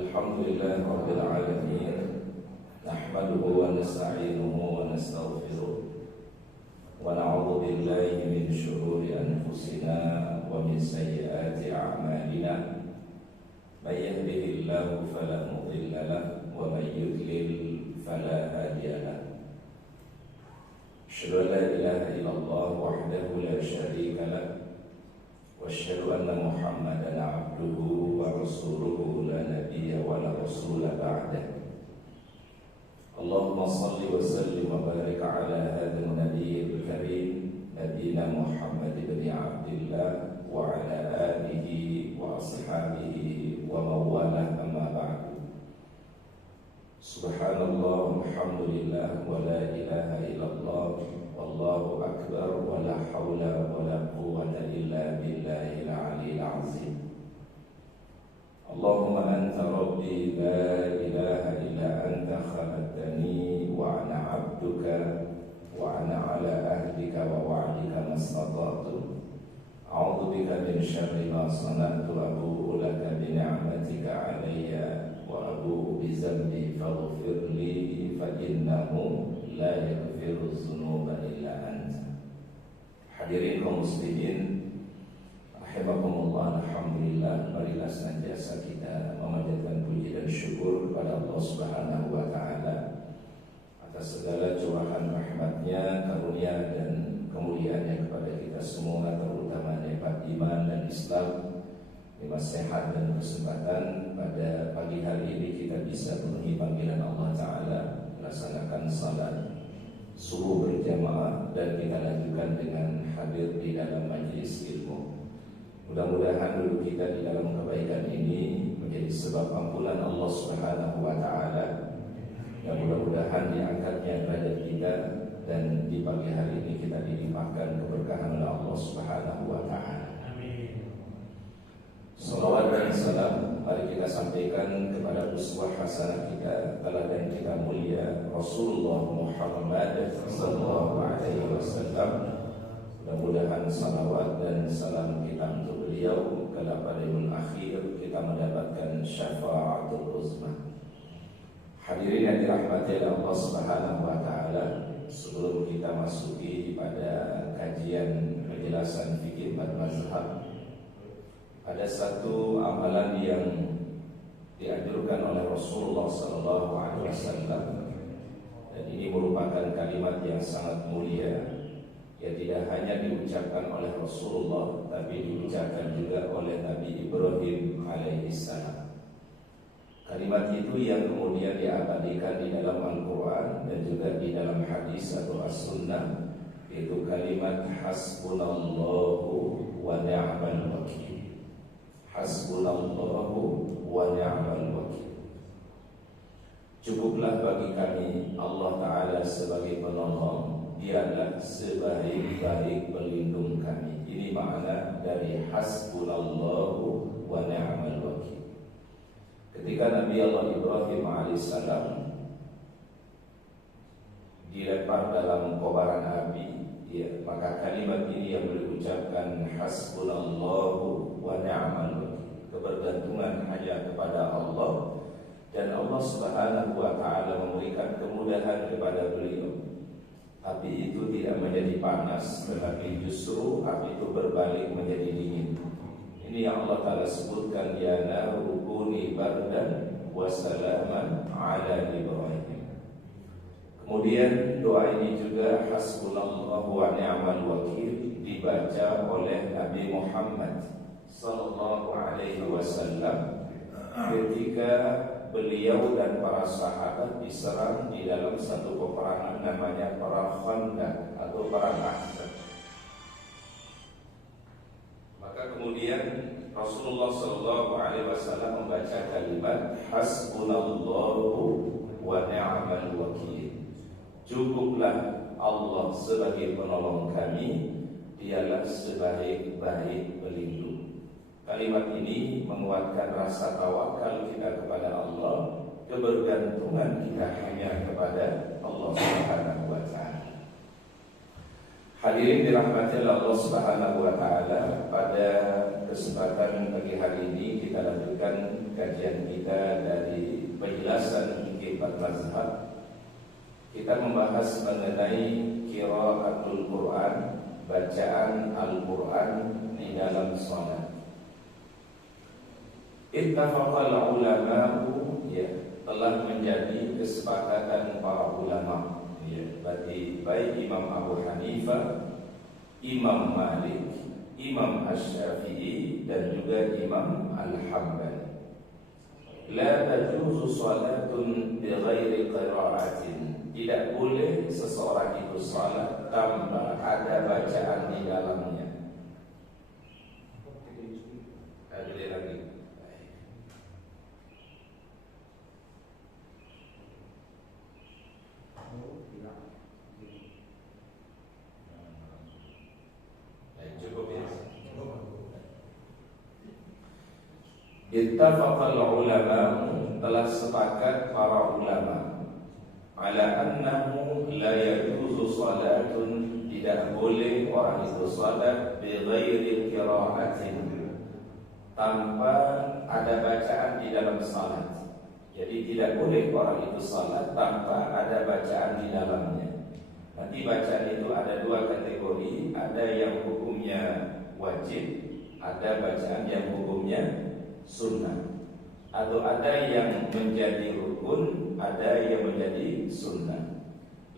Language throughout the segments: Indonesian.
Alhamdulillah Rabbil Alamin. Nahmaduhu wa nasta'inuhu wa nastaghfiruh wa na'udzu billahi min shururi anfusina wa min sayyiati a'malina. May yahdihillahu fala mudilla lahu wa may yudlil fala hadiya lahu. Asyhadu an la ilaha illallah wahdahu la syarika lahu wa asyhadu anna Muhammadan 'abduhu wa rasuluhu la nabiyya wa la rasula ba'dahu. Allahumma salli wa sallim wa barik ala hadzal nabiyyil karim nabiyina Muhammad ibn Abdillah wa ala alihi wa ashabihi wa mawalah amma ba'du. Subhanallah walhamdulillah wa la ilaha illallah wallahu akbar wa la hawla wa la quwwata illa billahil aliyyil azim. Allahumma anta rabbi la ilaha illa anta khalaqtani wa ana 'abduka wa ana 'ala ahdika wa wa'dika mastata'tu. A'udzu bika min syarri ma sana'tu abu'u laka bi ni'matika 'alayya wa abu'u bi dzambi faghfir li fa innahu la yaghfiru dzunuba illa anta. Hadirin kaum muslimin rahimakumullah, alhamdulillah, marilah senantiasa kita memanjatkan puji dan syukur kepada Allah Subhanahu wa taala atas segala curahan rahmat-Nya, karunia dan kemuliaan-Nya kepada kita semua, terutama nikmat iman dan Islam, nikmat sehat dan kesempatan pada pagi hari ini kita bisa memenuhi panggilan Allah taala, melaksanakan salat subuh berjamaah dan kita lanjutkan dengan hadir di dalam majelis ilmu. Mudah-mudahan dulu kita di dalam kebaikan ini menjadi sebab ampunan Allah Subhanahu wa taala. Dan mudah-mudahan diangkatnya derajat kita dan di pagi hari ini kita dilimpahkan keberkahan oleh Allah Subhanahu wa taala. Amin. Salawat dan salam mari kita sampaikan kepada uswah hasanah kita, teladan kita mulia Rasulullah Muhammad sallallahu alaihi wasallam. Mudah-mudahan salawat dan salam kita untuk beliau kelak pada yaumul akhir kita mendapatkan syafaatul uzma. Hadirin yang dirahmati oleh Allah Subhanahu wa taala, sebelum kita masuki pada kajian penjelasan fikih empat mazhab, ada satu amalan yang dianjurkan oleh Rasulullah sallallahu alaihi wasallam, dan ini merupakan kalimat yang sangat mulia. Ya, tidak hanya diucapkan oleh Rasulullah, tapi diucapkan juga oleh Nabi Ibrahim alaihissalam. Kalimat itu yang kemudian diabadikan di dalam Al-Quran dan juga di dalam hadis atau as-sunnah, yaitu kalimat hasbunallahu wa ni'mal wakil. Hasbunallahu wa ni'mal wakil. Cukuplah bagi kami Allah Ta'ala sebagai penolong, Dialah sebaik-baik pelindung kami. Ini makna dari hasbunallahu wa ni'mal wakil. Ketika Nabi Allah Ibrahim alaihissalam dilempar dalam kobaran api, ya, maka kalimat ini yang beliau ucapkan, hasbunallahu wa ni'mal wakil. Kebergantungan hanya kepada Allah, dan Allah Subhanahu wa taala memberikan kemudahan kepada beliau. Api itu tidak menjadi panas, tetapi justru api itu berbalik menjadi dingin. Ini yang Allah Ta'ala sebutkan, ya naru kuni bardan wa salaman ala Ibrahim. Kemudian doa ini juga hasbunallahu wa ni'mal wakil dibaca oleh Nabi Muhammad sallallahu alaihi wasallam ketika beliau dan para sahabat diserang di dalam satu peperangan namanya Perang Khandaq atau Perang Ahzab. Maka kemudian Rasulullah sallallahu alaihi wasallam membaca kalimat hasbunallahu wa ni'mal wakil. Cukuplah Allah sebagai penolong kami, Dialah sebaik-baik pelindung. Kalimat ini menguatkan rasa tawakal kita kepada Allah, kebergantungan kita hanya kepada Allah Subhanahu wa taala. Hadirin dirahmati Allah Subhanahu wa taala, pada kesempatan pagi hari ini kita lanjutkan kajian kita dari penjelasan fikih mazhab. Kita membahas mengenai qiraatul Quran, bacaan Al-Quran di dalam salat. Ittafaqal ulama'u, ya, telah menjadi kesepakatan para ulama, ya, berarti baik Imam Abu Hanifah, Imam Malik, Imam Asy-Syafi'i dan juga Imam Al-Hambali. La tajuzu salatun bighairi qira'atin. Tidak boleh seseorang itu salat tanpa ada bacaan di dalamnya. Ada lagi. Ittafaqal ulama, telah sepakat para ulama ala annahu la yajuzu salatun, tidak boleh orang itu salat bighairi qira'atin, tanpa ada bacaan di dalam salat. Jadi tidak boleh orang itu salat tanpa ada bacaan di dalamnya. Nanti bacaan itu ada dua kategori, ada yang hukumnya wajib, ada bacaan yang hukumnya sunnah, atau ada yang menjadi rukun, ada yang menjadi sunnah.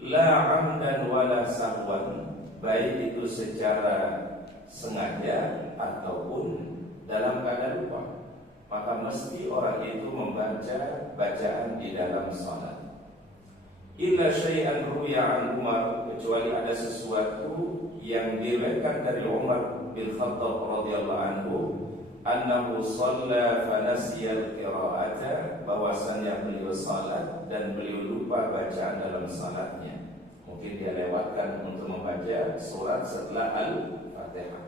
La amdan wala sahwan, baik itu secara sengaja ataupun dalam keadaan lupa, maka mesti orang itu membaca bacaan di dalam salat. Illa syai'an ruya an Umar, kecuali ada sesuatu yang diriwayatkan dari Umar bin Khattab radhiyallahu anhu, annahu shalla fa nasiya al-qira'ata, bahwasannya beliau salat dan beliau lupa bacaan dalam salatnya. Mungkin dia lewatkan untuk membaca surat setelah Al-Fatihah.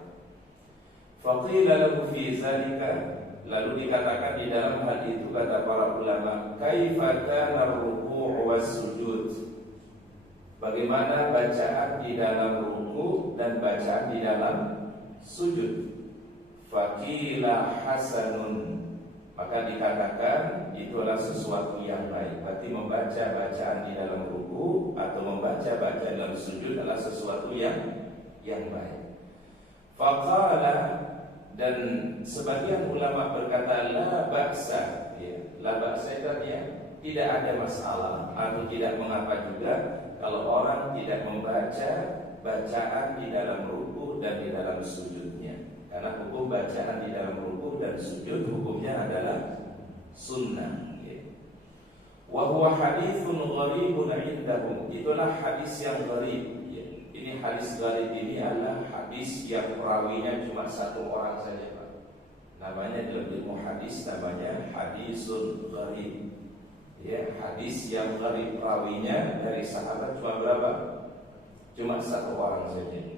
Faqila lahu fi zalika, lalu dikatakan di dalam hal itu kata para ulama, kaifa kana ruku' was sujud, bagaimana bacaan di dalam ruku' dan bacaan di dalam sujud. Faqila hasanun, maka dikatakan itulah sesuatu yang baik. Berarti membaca bacaan di dalam ruku' atau membaca bacaan dalam sujud adalah sesuatu yang baik. Faqala, dan sebagian ulama berkata la ba'sa, ya, la ba'sa itu artinya tidak ada masalah atau tidak mengapa juga kalau orang tidak membaca bacaan di dalam ruku' dan di dalam sujudnya. Karena hukum bacaan di dalam ruku' dan sujud hukumnya adalah sunnah, ya. Wa huwa haditsun gharibun indahum, itulah hadis yang gharib, ya. Ini hadis gharib ini adalah hadis yang perawinya cuma satu orang saja, Pak. Namanya dalam ilmu hadis namanya hadisun gharib, ya, hadis yang gharib, perawinya dari sahabat cuma berapa? Cuma satu orang saja.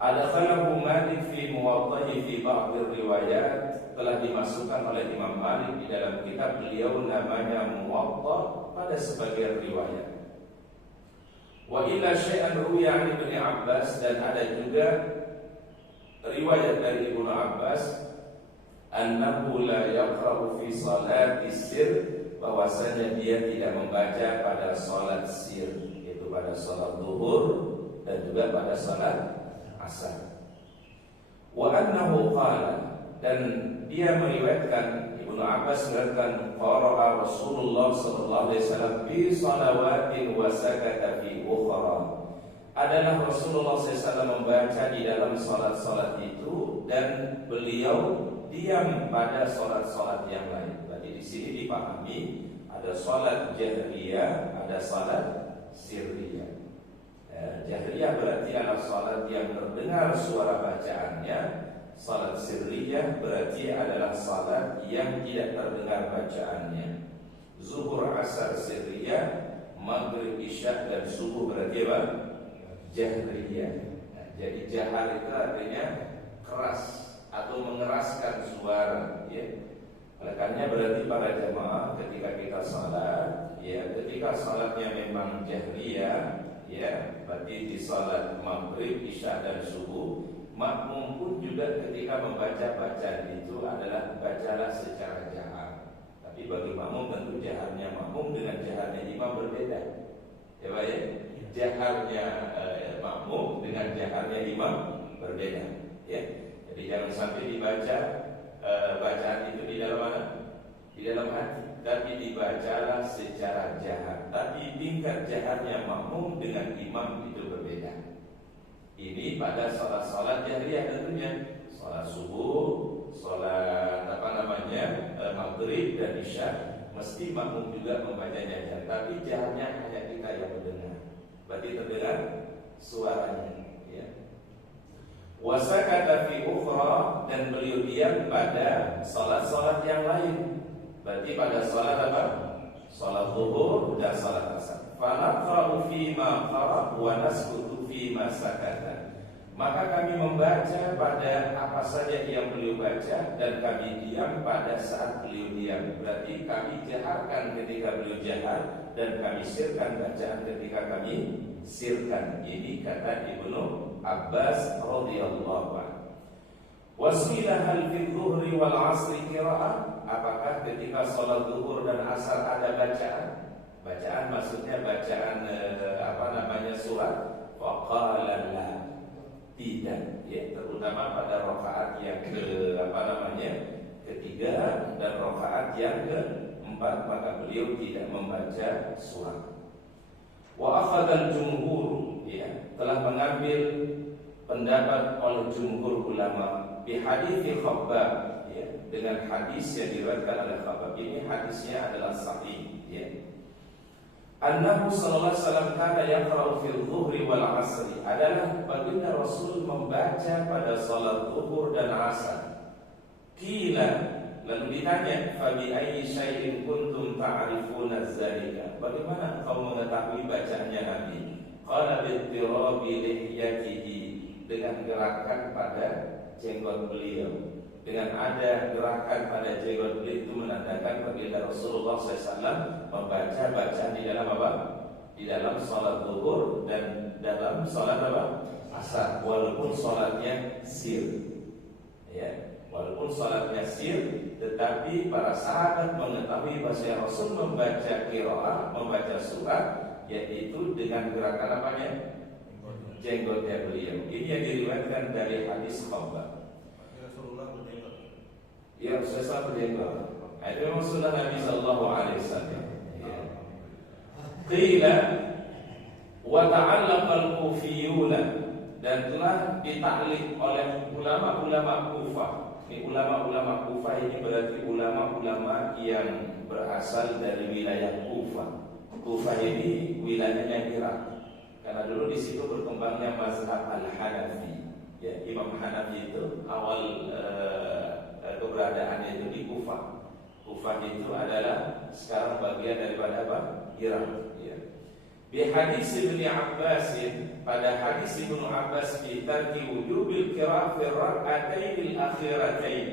Adakhalahu Malik fi Muwattahi fi ba'd riwayat, telah dimasukkan oleh Imam Malik di dalam kitab beliau namanya Muwatta pada sebagian riwayat. Wa illa syai'an ruya an Ibnu Abbas, dan ada juga riwayat dari Ibnu Abbas annahu la yaqra'u fi salati sir, bahwasanya dia tidak membaca pada salat sir, yaitu pada salat zuhur dan juga pada salat asar. Wa annahu qala, dan dia meriwayatkan, Ibnu Abbas meriwayatkan, qara'a Rasulullah sallallahu alaihi wasallam bi shalawatin wa sakata fi ukhra, adalah Rasulullah SAW membaca di dalam salat-salat itu dan beliau diam pada salat-salat yang lain. Berarti di sini dipahami ada salat jahriyah, ada salat sirriyah. Jahriyah berarti adalah salat yang terdengar suara bacaannya. Salat sirriyah berarti adalah salat yang tidak terdengar bacaannya. Zuhur, asar sirriyah, maghrib, isya dan subuh berarti apa? Jahriyah. Jadi jahar itu artinya keras atau mengeraskan suara, ya. Oleh karena berarti para jemaah ketika kita salat, ya, ketika salatnya memang jahriyah, ya, berarti di salat maghrib, isya dan subuh, makmum pun juga juga ketika membaca bacaan itu adalah bacalah secara jahar. Tapi bagi makmum tentu jaharnya makmum dengan jaharnya imam berbeda. Ya Pak ya? Jaharnya makmum dengan jaharnya imam berbeda. Ya. Jadi jangan sampai dibaca bacaan itu di dalam mana? Di dalam hati, tapi dibacalah secara jahar. Tapi tingkat jaharnya makmum dengan imam itu berbeda. Ini pada sholat-sholat jahriyah tentunya, sholat subuh, sholat maghrib dan isya, mesti makmum juga membacanya jahar. Tapi jaharnya hanya kita yang mendengar. Berarti terdengar suaranya. Ya. Wasakata fi ukhra, dan beliau diam pada sholat-sholat yang lain. Berarti pada sholat apa? Sholat zuhur dan sholat asar. Fanaqra'u fima qara' wa naskutu fima sakata. Maka kami membaca pada apa saja yang beliau baca, dan kami diam pada saat beliau diam. Berarti kami jaharkan ketika beliau jahar, dan kami sirkan bacaan ketika kami sirkan. Ini kata Ibnu Abbas radhiyallahu anhu. Wasilah hal fi dhuhri wal asri qira'ah. Apakah ketika sholat zuhur dan asar ada bacaan? Bacaan maksudnya bacaan surat. Faqala la, tidak. Ya, terutama pada rakaat yang ketiga dan rakaat yang keempat, maka beliau tidak membaca surat. Wa akhadha al-jumhur, ya, telah mengambil pendapat oleh jumhur ulama bi hadits Khabbab, ya, dengan hadis yang diriwayatkan oleh Khabbab. Ini hadisnya adalah sahih, ya. Annahu sallallahu alaihi wasallam kana yaqra'u fil dhuhri wal 'asri, adalah baginda Rasul membaca pada salat zuhur dan asar. Qila, lalu ditanya, fa bi ayyi syai'in kuntum ta'rifuna dzalika? Bagaimana engkau mengetahui bacaannya Nabi? Qala bi tirabi lihyatihi, dengan gerakan pada jenggot beliau. Dengan ada gerakan pada jenggot beliau itu menandakan baginda Rasulullah SAW membaca bacaan di dalam apa? Di dalam sholat zuhur dan dalam sholat apa? Asar. Walaupun sholatnya sir, ya, walaupun sholatnya sir, tetapi para sahabat mengetahui bahwa Rasul membaca qiraah, membaca surat, yaitu dengan gerakan apanya? Jenggotnya beliau. Ini yang diriwayatkan dari hadis Khabbab. Ya, Rasulullah berjenggot. Itu memang sunnah Nabi sallallahu alaihi wasallam. Qila wa ta'allaqa al-kufiyuna, dan telah ditaklid oleh ulama-ulama Kufah. Ini ulama-ulama Kufah ini berarti ulama-ulama yang berasal dari wilayah Kufah. Kufah ini wilayahnya Irak. Karena dulu di situ berkembangnya mazhab Al-Hanafi. Ya, Imam Hanafi itu awal keberadaannya itu di Kufah. Kufah itu adalah sekarang bagian daripada apa? Irak. Ya. Bi hadis Ibnu Abbas, pada hadis Ibnu Abbas fi tarki wujubil qira'ah fi rak'atayn al-akhiratayn,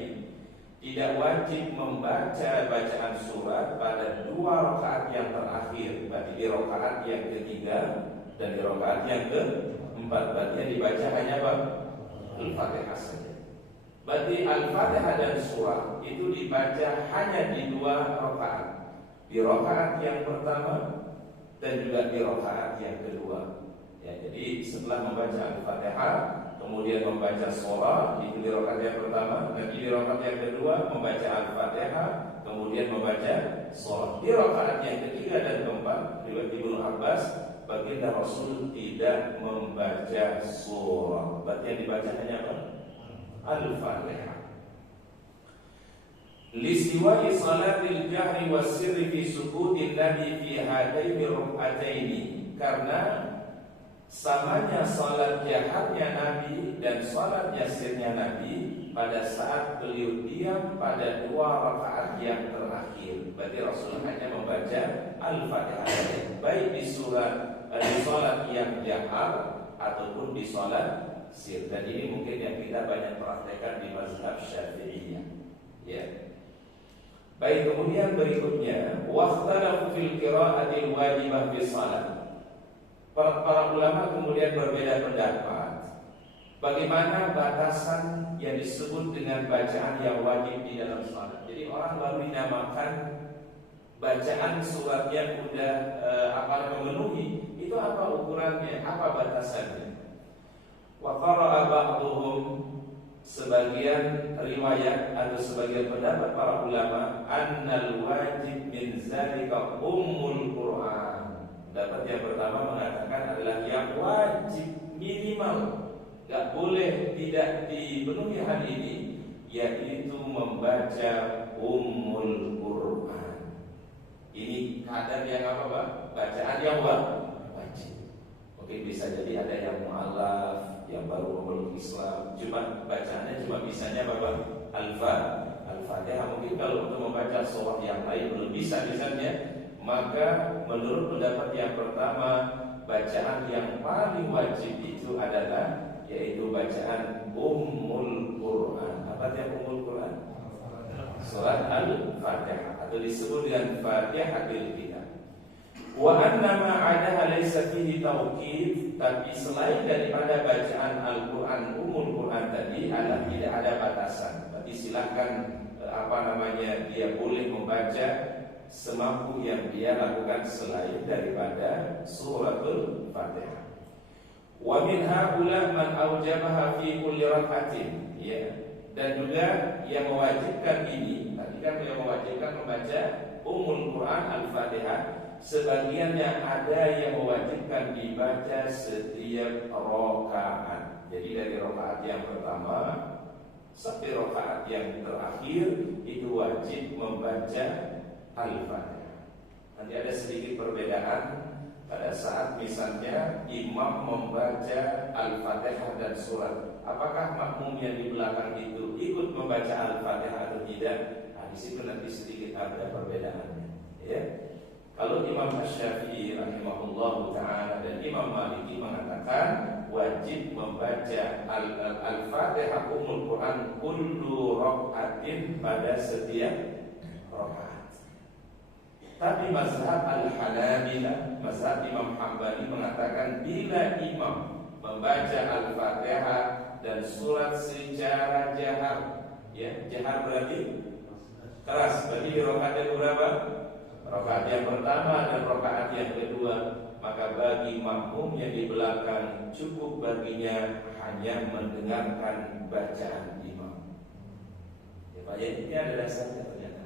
tidak wajib membaca bacaan surat pada dua rakaat yang terakhir. Berarti di rakaat yang ketiga dan di rakaat yang keempat. Berarti yang dibaca hanya apa? Al-Fatihah saja. Berarti Al-Fatihah dan surat itu dibaca hanya di dua rakaat. Di rakaat yang pertama dan juga di rakaat yang kedua. Ya, jadi setelah membaca Al-Fatihah, kemudian membaca surat itu di rakaat yang pertama, dan di rakaat yang kedua membaca Al-Fatihah, kemudian membaca surat. Di rakaat yang ketiga dan keempat, riwayat Ibnu Abbas, baginda Rasul tidak membaca surah. Berarti yang dibaca hanya apa? Al-Fatihah. Lisiwai salatil jahri was sirri fi sukutin Nabi fi hadaini rak'ataini, karena samanya salat jaharnya Nabi dan salatnya sirnya Nabi pada saat beliau diam pada dua rakaat yang terakhir. Berarti Rasul hanya membaca Al-Fatihah, baik di salat yang jahar ataupun di salat sir. Dan ini mungkin yang kita banyak praktekkan di mazhab Syafi'iyah. Ya. Baik, kemudian berikutnya waqtalafu fil qira'atil wajibah fi shalah. Para ulama kemudian berbeda pendapat bagaimana batasan yang disebut dengan bacaan yang wajib di dalam salat. Jadi orang baru dinamakan bacaan suratnya udah memenuhi, itu apa ukurannya, apa batasannya? Wa qara'a ba'dhum, sebagian riwayat atau sebagian pendapat para ulama, annal wajib min zalika ummul Quran. Pendapat yang pertama mengatakan adalah yang wajib minimal, gak boleh tidak dipenuhi hal ini, yaitu membaca ummul Quran. Ini kadar yang apa, Pak? Bacaan yang wajib. Oke, bisa jadi ada yang mu'alaf, yang baru memeluk Islam, cuma bacaannya cuma bisanya Bapak Al-Fatihah. Mungkin kalau untuk membaca surah yang lain belum bisa misalnya, maka menurut pendapat yang pertama, bacaan yang paling wajib itu adalah yaitu bacaan Ummul Quran. Apa yang Ummul Quran? Surat Al-Fatihah, atau disebut dengan Fatihatul Kitab. Wa anna ma 'adaha laysa fihi tawqif, tapi selain daripada bacaan Al-Qur'an Ummul Qur'an tadi adalah tidak ada batasan. Berarti silakan dia boleh membaca semampu yang dia lakukan selain daripada suratul Fatihah. Wa min haula man aujabaha fi kulli rak'atin, ya. Dan juga yang mewajibkan ini, tadi kan yang mewajibkan membaca Ummul Quran Al-Fatihah, sebagiannya ada yang mewajibkan dibaca setiap rakaat. Jadi dari rakaat yang pertama sampai rakaat yang terakhir itu wajib membaca Al-Fatihah. Nanti ada sedikit perbedaan pada saat misalnya imam membaca Al-Fatihah dan surat. Apakah makmum yang di belakang itu ikut membaca Al-Fatihah atau tidak? Nah, di situ nanti sedikit ada perbedaannya, ya. Kalau Imam Asy-Syafi'i rahimahullahu ta'ala dan Imam Maliki mengatakan wajib membaca Al-Fatihah Ummul Quran kullu rak'atin, pada setiap rakaat. Tapi mazhab Al-Hanabilah, mazhab Imam Hambali mengatakan bila imam membaca Al-Fatihah dan surat secara jahar, ya, jahar berarti keras, berarti di rakaat yang berapa? Rakaat yang pertama dan rakaat yang kedua, maka bagi makmum yang di belakang cukup baginya hanya mendengarkan bacaan imam. Ya, Pak, ya, ini ada dasarnya ternyata.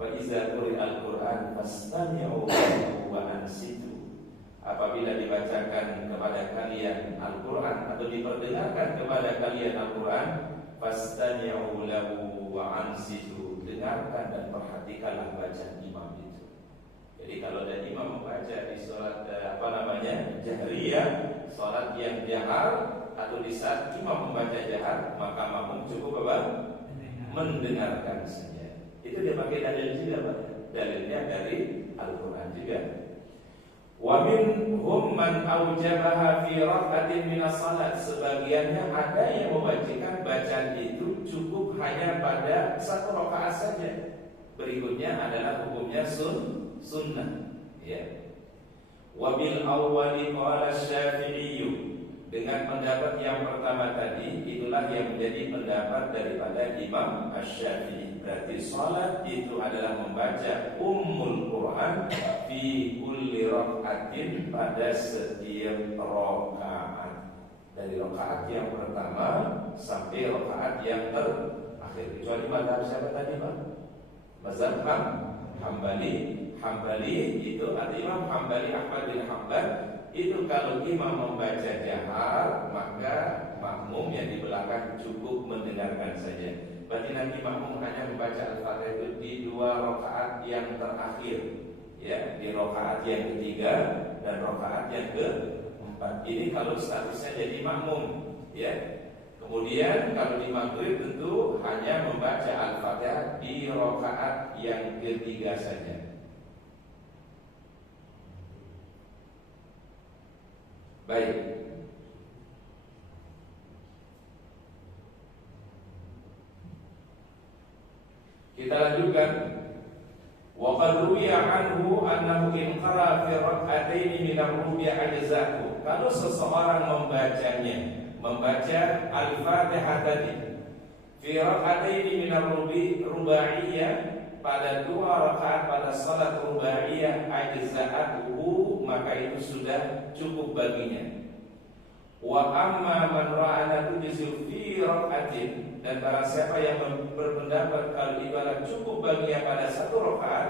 Wa iza quri'al Qur'an fastami'u lahu wa ansitu. Apabila dibacakan kepada kalian Al-Quran atau diperdengarkan kepada kalian Al-Quran, fastami'u lahu wa ansitu, dengarkan dan perhatikanlah bacaan imam itu. Jadi kalau ada imam membaca di sholat jahriyah, sholat yang jahar, atau di saat imam membaca jahar, maka makmum cukup apa? Mendengarkan saja. Itu dia pakai dalil juga, Pak. Dalilnya dari Al-Quran juga. Wa minhum man aujabaha fi rak'atin minas salat, sebagiannya ada yang mewajibkan bacaan itu cukup hanya pada satu rakaat saja. Berikutnya adalah hukumnya sunnah, ya. Wa bil awwali qala Asy-Syafi'i, dengan pendapat yang pertama tadi itulah yang menjadi pendapat daripada Imam Asy-Syafi'i. Berarti salat itu adalah membaca Ummul Quran fi kulli rak'atin, pada setiap rakaat, dari rakaat yang pertama sampai rakaat yang terakhir. Kecuali mazhab siapa tadi, Pak? Mazhab Hambali. Hambali itu ada Imam Hambali Ahmad bin Hanbal, itu kalau imam membaca jahar, maka makmum yang di belakang cukup mendengarkan saja. Berarti nanti makmum hanya membaca Al-Fatihah itu di dua rakaat yang terakhir, ya, di rakaat yang ketiga dan rakaat yang keempat. Ini kalau statusnya jadi makmum, ya. Kemudian kalau di maghrib tentu hanya membaca Al-Fatihah di rakaat yang ketiga saja. Baik. Kita lanjutkan. Wa qad ruwiya anhu annahu in qara fi rak'atayn min ar-rubi' ajza'u. Kalau seseorang membacanya membaca Al-Fatihah tadi fi raka'ataini minar rubaiyah, pada 2 rakaat pada salat rubaiyah, ajza'atuhu, maka itu sudah cukup baginya. Wa amma man ra'ana tujzu fi raka'atin, dan barang siapa yang berpendapat kalau ibadah cukup baginya pada 1 rakaat,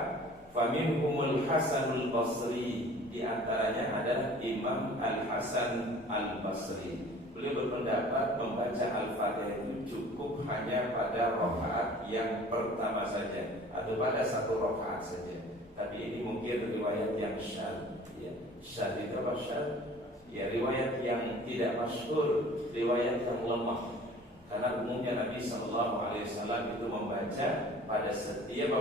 faminhumul Hasanul Basri, di antaranya adalah Imam Al-Hasan Al-Basri. Beliau berpendapat membaca Al-Fatihah itu cukup hanya pada rakaat yang pertama saja atau pada 1 rakaat saja. Tapi ini mungkin riwayat yang syadz, ya. Syadz itu apa syadz? Ya, riwayat yang tidak masyhur, riwayat yang lemah. Karena umumnya Nabi SAW itu membaca pada setiap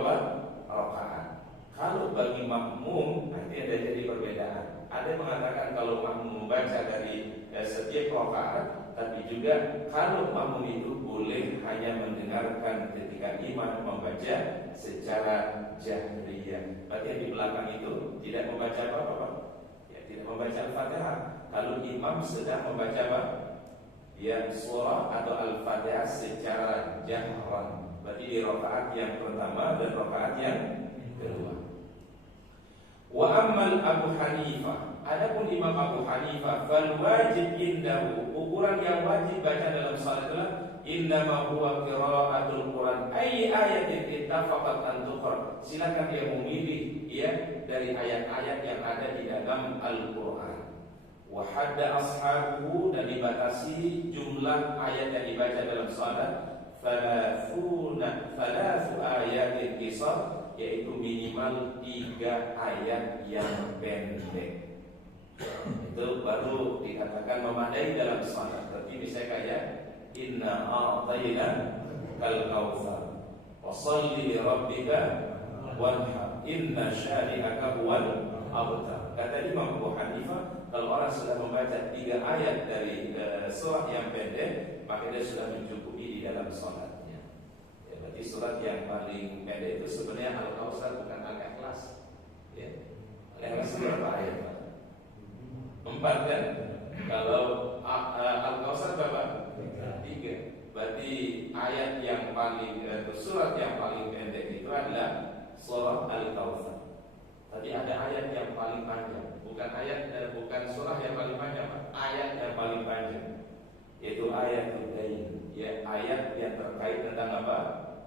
rakaat. Kalau bagi makmum nanti ada jadi perbedaan. Ada yang mengatakan kalau makmum membaca dari setiap rakaat, tapi juga kalau makmum itu boleh hanya mendengarkan ketika imam membaca secara jahriyah. Berarti yang di belakang itu tidak membaca apa-apa, ya, tidak membaca Al-Fatihah. Kalau imam sedang membaca apa? Ya, surah atau Al-Fatihah secara jahran. Berarti di rakaat yang pertama dan rakaat yang kedua. Wa ammal Abu Hanifah, adapun Imam Abu Hanifah, fal wajib indahu, ukuran yang wajib baca dalam salat adalah innama huwa qiraatul Quran, ay ayatin ittafaqat an tuqra. Silakan dia memilih ya dari ayat-ayat yang ada di dalam Al-Qur'an. Wa hadda ashabuhu, dan dibatasi jumlah ayat yang dibaca dalam salat, thalathu ayatin qisar, yaitu minimal 3 ayat yang pendek. Itu baru dikatakan memadai dalam salat. Tapi misalnya kayak inna a'tayna kal kautsar wa shalli li rabbika wanhar inna syani'aka huwal abtar. Kata Imam Abu Hanifah, kalau orang sudah membaca 3 ayat dari surah yang pendek, maka dia sudah mencukupi di dalam salat. Berarti surat yang paling pendek itu sebenarnya Al-Kautsar, bukan Al-Ikhlas. Ya. Al-Ikhlas berapa ayat? 4 kan? Kalau Al-Kautsar berapa? 3. Berarti ayat yang paling surat yang paling pendek itu adalah surah Al-Kautsar. Tapi ada ayat yang paling panjang, bukan surah yang paling panjang, ayat yang paling panjang, yaitu ayat Hudain. Ya, ayat yang terkait tentang apa?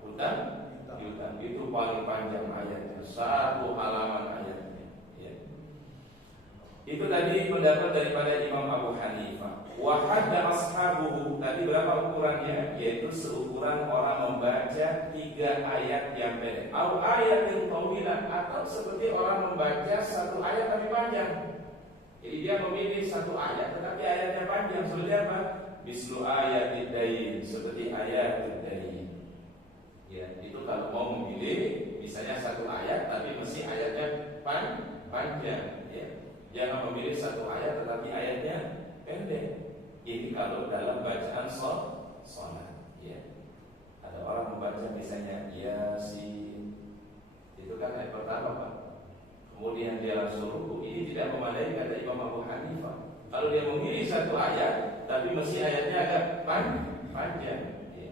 Hutang. Itu paling panjang ayatnya, 1 halaman ayatnya. Ya. Itu tadi pendapat daripada Imam Abu Hanifah. Wa hadda ashabuhu, tadi berapa ukurannya? Yaitu seukuran orang membaca 3 ayat yang pendek, atau ayat yang tawilah, atau seperti orang membaca 1 ayat tapi panjang. Jadi dia memilih 1 ayat tetapi ayatnya panjang. Seperti apa? Mislu ayatid dain, seperti ayat dain. Ya, itu kalau mau memilih misalnya 1 ayat tapi mesti ayatnya panjang, ya. Jangan memilih 1 ayat tetapi ayatnya pendek. Ini kalau dalam bacaan salat, ya. Ada orang membaca misalnya Yasin, itu kan ayat pertama, Pak. Kemudian dia langsung ruku, ini tidak memadai kata Imam Abu Hanifah. Kalau dia memilih 1 ayat tapi mesti ayatnya agak panjang, ya.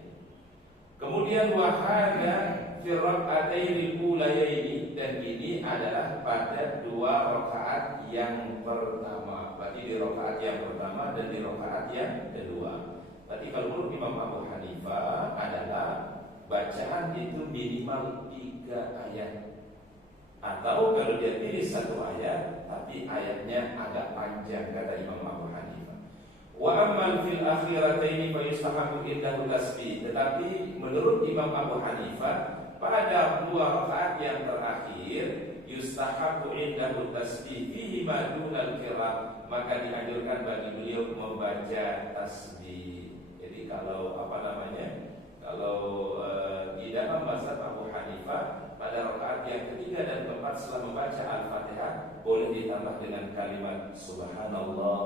Kemudian wahada fi raka'ataini ulayaini, dan ini adalah pada 2 rakaat yang pertama. Berarti di rakaat yang pertama dan di rakaat yang kedua. Berarti kalau menurut Imam Abu Hanifah adalah bacaan itu minimal 3 ayat. Atau kalau dia pilih 1 ayat tapi ayatnya agak panjang, kata Imam Abu Hanifah. Wa ammal fil akhirataini fa yustahabu indahu tasbih. Tetapi menurut Imam Abu Hanifah, pada 2 rakaat yang terakhir yustahabu indahu tasbih fihi ma dunal qiraah, maka dianjurkan bagi beliau membaca tasbih. Jadi kalau kalau di dalam mazhab Abu Hanifah, pada rakaat yang ketiga dan keempat setelah membaca Al-Fatihah boleh ditambah dengan kalimat Subhanallah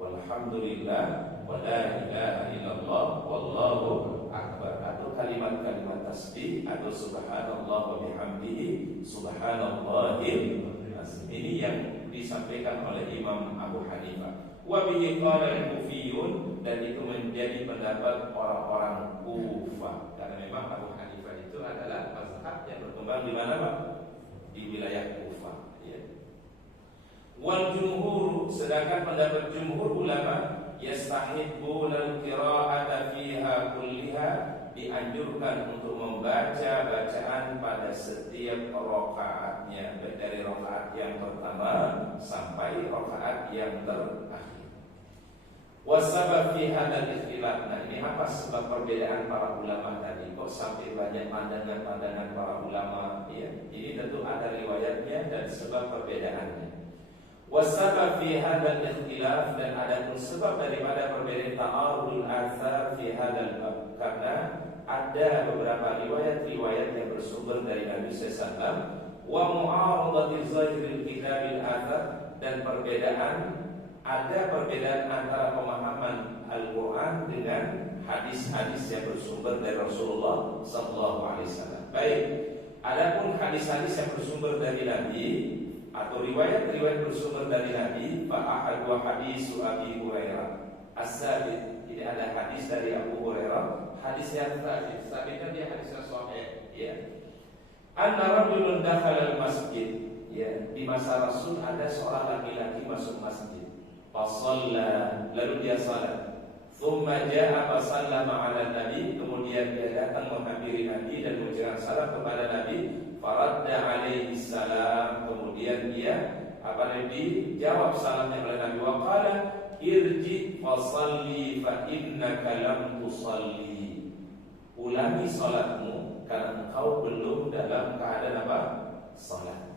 walhamdulillah wa la ilaha illallah wallahu akbar, atau kalimat-kalimat tasbih, atau Subhanallah wa bihamdihi subhanallahil azim. Ini yang disampaikan oleh Imam Abu Hanifah. Wa bihi qala al-Kufiyun, dan itu menjadi pendapat orang-orang Kufah. Karena memang Abu Hanifah itu adalah mazhab yang berkembang di mana, Pak? Di wilayah Kufah, ya. Wal jumhur, sedangkan pendapat jumhur ulama, yastahibbuna al-qira'ata fiha kulliha, dianjurkan untuk membaca bacaan pada setiap rakaatnya, dari rakaat yang pertama sampai rakaat yang terakhir. Wasabab fi hadzal ikhtilaf. Nah, ini apa sebab perbedaan para ulama tadi? Kok sampai banyak pandangan-pandangan para ulama, ya? Ini tentu ada riwayatnya dan sebab perbedaannya. Wasabab fi hadzal ikhtilaf, dan ada pun sebab daripada perbedaan ta'arudul athar fi hadzal bab, karena ada beberapa riwayat-riwayat yang bersumber dari Nabi sallallahu alaihi wasallam, wa mu'aradati zahiril kitabil athar, dan ada perbedaan antara pemahaman Al-Quran dengan hadis-hadis yang bersumber dari Rasulullah SAW. Baik, adapun hadis-hadis yang bersumber dari Nabi atau riwayat-riwayat bersumber dari Nabi, fa'ahadu hadisu Abi Hurairah as-sabit. Jadi ada hadis dari Abu Hurairah, hadis yang sabit. Sabit kan dia hadis yang sahih, ya. Anna rajulun dakhala al-masjid, ya, di masa Rasul ada seorang laki-laki masuk masjid. Fasalla, lalu dia salat. Thumma ja'a fasallama 'ala nabi, kemudian dia datang menghampiri Nabi dan mengucapkan salam kepada Nabi. Faradda 'alaihi salam, kemudian dia dijawab salamnya oleh Nabi. Wa qala irji fasalli fa innaka lam tusalli, ulangi salatmu karena engkau belum dalam keadaan apa? Salat.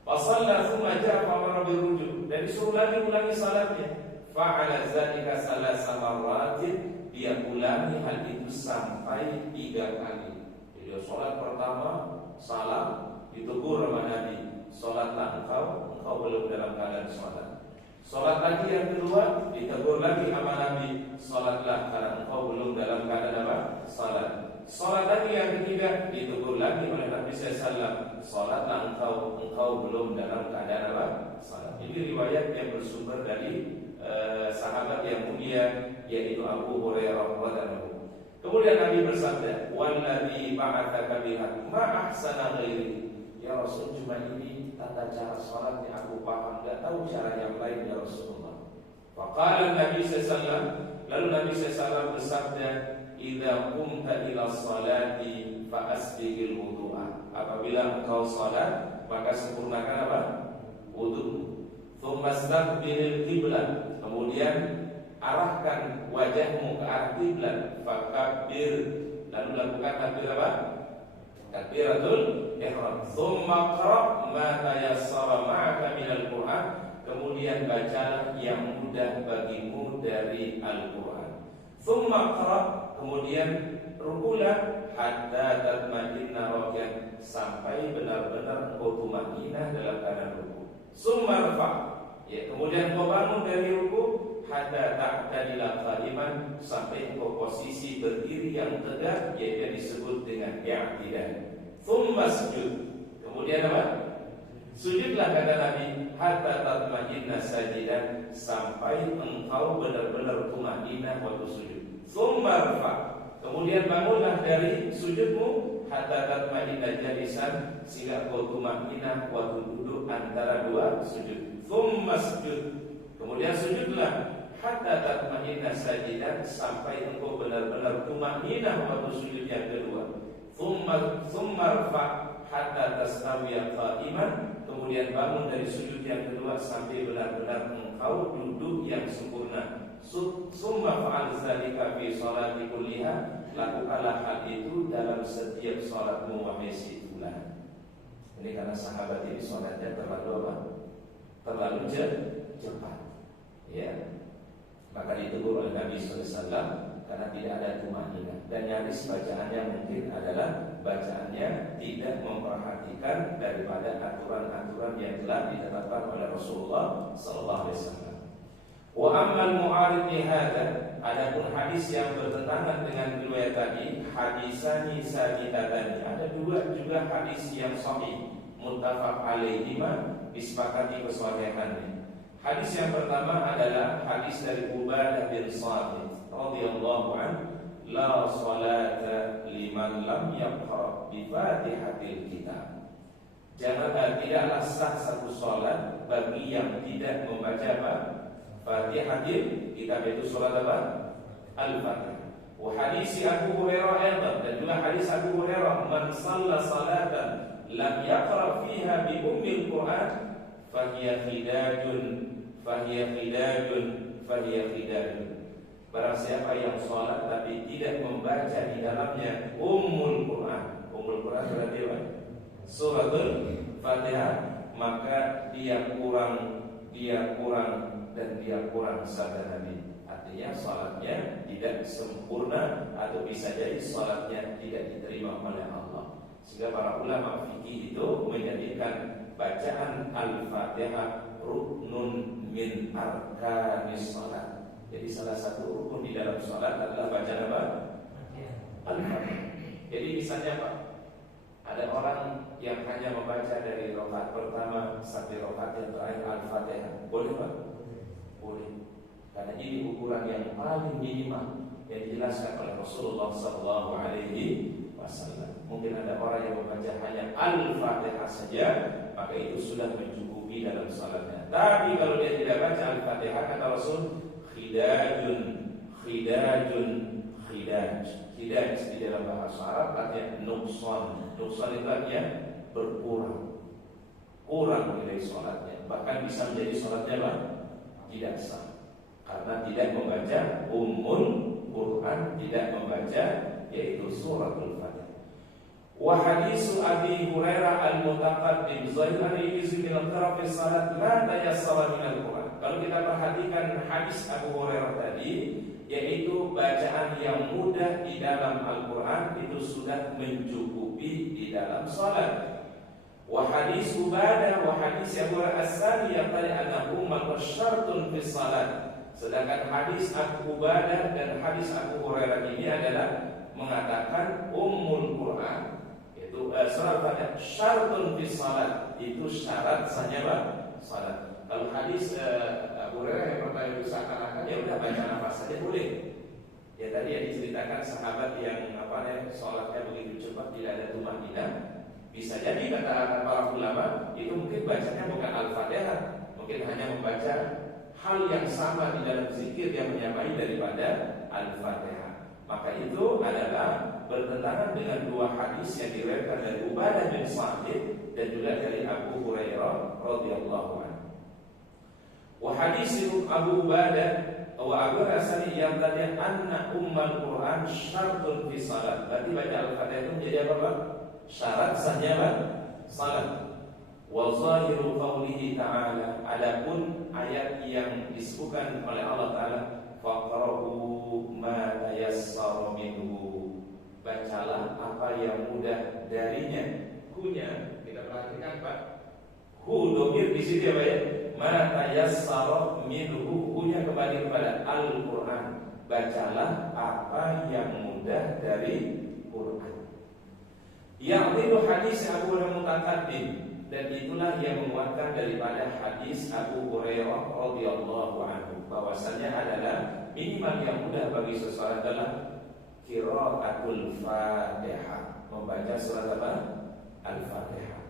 Fasalla thumma ja'a famara birujuk, dan disuruh lagi ulangi salatnya. Fa'ala zalika salasa marratin, dia ulangi hal itu sampai 3 kali. Jadi salat pertama salam, ditegur sama Nabi, salatlah engkau belum dalam keadaan salat. Salat lagi yang kedua, ditegur lagi sama Nabi, salatlah karena engkau belum dalam keadaan apa? Salat. Salat lagi yang ketiga, ditegur lagi oleh Nabi SAW, salatlah engkau belum dalam keadaan apa? Salat. Ini riwayat yang bersumber dari sahabat yang mulia, yaitu Abu Hurairah radhiyallahu. Kemudian Nabi bersabda, "Wallazi ba'atsaka bil-haqq ma ahsana ghairi." Ya Rasul, cuma ini tata cara salat yang aku paham, enggak tahu cara yang lain ya Rasulullah. Faqala Nabi SAW, lalu Nabi SAW bersabda, "Idza qumta ila sholati fa asbighil wudu'a." Apabila engkau salat, maka sempurnakan apa? Wudu. Tsumma istaqbilil qiblat, kemudian arahkan wajahmu ke arah kiblat. Fakabbir, lalu lakukan takbir apa? Takbiratul ihram. Tsumma qra' ma tayassara ma'aka minal Qur'an, kemudian bacalah yang mudah bagimu dari Al-Qur'an. Tsumma qra', kemudian rukulah hatta tatma'inna raki'an, sampai benar-benar engkau tumaninah dalam keadaan ruku. Tsumma rfa', ya, kemudian engkau bangun dari ruku hatta ta'tadila qa'iman, sampai engkau posisi berdiri yang tegak, yaitu disebut dengan i'tidal. Tsumma sujud, kemudian apa? Sujudlah kata Nabi, hatta tatma'inna sajidan, sampai engkau benar-benar tumaninah waktu sujud. Tsumma rfa', kemudian bangunlah dari sujudmu hatta tatma'inna jalisan, sehingga engkau tumaninah waktu duduk antara dua sujud. Tsumma sujud, kemudian sujudlah hatta tatma'inna sajidan, sampai engkau benar-benar tumaninah waktu sujud yang kedua. Tsumma rfa' hatta tastawiya qa'iman, kemudian bangun dari sujud yang kedua sampai benar-benar engkau duduk yang sempurna. Tsumma fa'al dzalika fi sholati kulliha, lakukanlah hal itu dalam setiap salatmu wahai si fulan. Ini karena sahabat ini salatnya terlalu apa? Terlalu cepat, ya. Maka ditegur oleh Nabi SAW karena tidak ada tumaninah, dan nyaris bacaannya mungkin adalah bacaannya tidak memperhatikan daripada aturan-aturan yang telah ditetapkan oleh Rasulullah SAW. Wa ammal mu'arid li hadza, adapun hadis yang bertentangan dengan riwayat tadi, hadisani sabitatani, ada dua juga hadis yang sahih, muttafaq alaihima, disepakati kesahihannya. Hadis yang pertama adalah hadis dari Ubadah bin Samit. radhiyallahu anhu, la salata liman lam yaqra bi Fatihatil kitab. Tidaklah sah satu salat bagi yang tidak membaca apa? Fatihatil kitab, itu salat apa? Al-Fatihah. Wa hadis Abu Hurairah aidan, dan juga hadis Abu Hurairah, man shalla salatan lam yaqra fiha bi ummil Qur'an fahiya khidajun. Barang siapa yang sholat tapi tidak membaca di dalamnya Ummul Quran. Ummul Quran berarti apa? Suratul Fatihah, maka dia kurang sabda Nabi. Artinya sholatnya tidak sempurna, atau bisa jadi sholatnya tidak diterima oleh Allah. Sehingga para ulama fikih itu menjadikan bacaan Al-Fatihah ruknun min arkanis salat. Jadi salah satu rukun di dalam salat adalah bacaan apa? Al-Fatihah. Jadi misalnya Pak, ada orang yang hanya membaca dari rakaat pertama sampai rakaat yang terakhir Al-Fatihah, boleh Pak? Boleh. Karena ini ukuran yang paling minimal yang dijelaskan oleh Rasulullah SAW. Mungkin ada orang yang membaca hanya Al-Fatihah saja, maka itu sudah mencukupi dalam salatnya. Tapi kalau dia tidak baca Al-Fatihah, kata Rasul, khidaj. Khidaj di dalam bahasa Arab artinya nuksan. Nuksan itu artinya berkurang, kurang nilai salatnya. Bahkan bisa menjadi salatnya apa? Tidak sah, karena tidak membaca Ummul Quran, tidak membaca yaitu suratul Fatihah. Wa hadisu Abi Hurairah al-mutaqaddim zahiri izin al-qira fi salat la tayassara min al-Quran. Kalau kita perhatikan hadis Abu Hurairah tadi, yaitu bacaan yang mudah di dalam Al-Quran itu sudah mencukupi di dalam salat. Wa hadis Ubadah wa hadis Abu Hurairah as-sani yang tadi annahu syartun fi salat. Sedangkan hadis Abu Ubadah dan hadis Abu Hurairah ini adalah mengatakan Ummul Quran, yaitu surat Fatihah syartun fi salat, itu syarat sahnya salat. Kalau hadis Abu Hurairah yang pertama itu seakan-akan ya udah baca nafas saja boleh. Ya tadi yang diceritakan sahabat yang sholatnya begitu cepat, tidak ada tumanina. Bisa jadi kata para ulama itu mungkin bacanya bukan Al-Fatihah, mungkin hanya membaca hal yang sama di dalam zikir yang menyamai daripada Al-Fatihah. Maka itu adalah bertentangan dengan dua hadis yang diriwayatkan dari Ubadah bin Samit dan juga dari Abu Hurairah radhiyallahu anhu. Wa hadis Abu Ubadah wa Abu Hasan yang tadi anna ummul Quran syartun fi salat. Berarti baca Al-Fatihah itu menjadi apa? Syarat sahnya salat. Wa zahiru qaulihi ta'ala, adapun ayat yang disebutkan oleh Allah Ta'ala, faqra'u ma tayassara minhu, bacalah apa yang mudah darinya. Hunya kita perhatikan Pak, hu domir di sini apa ya? Ma tayassara minhu, hunya kembali kepada Al-Quran. Bacalah apa yang mudah dari Quran. Yang itu hadis Abu Hurairah mutaqaddim, dan itulah yang menguatkan daripada hadis Abu Hurairah radhiyallahu anhu, bahwasanya adalah minimal yang mudah bagi seseorang adalah qiraatul Fatihah, membaca surat apa? Al-Fatihah.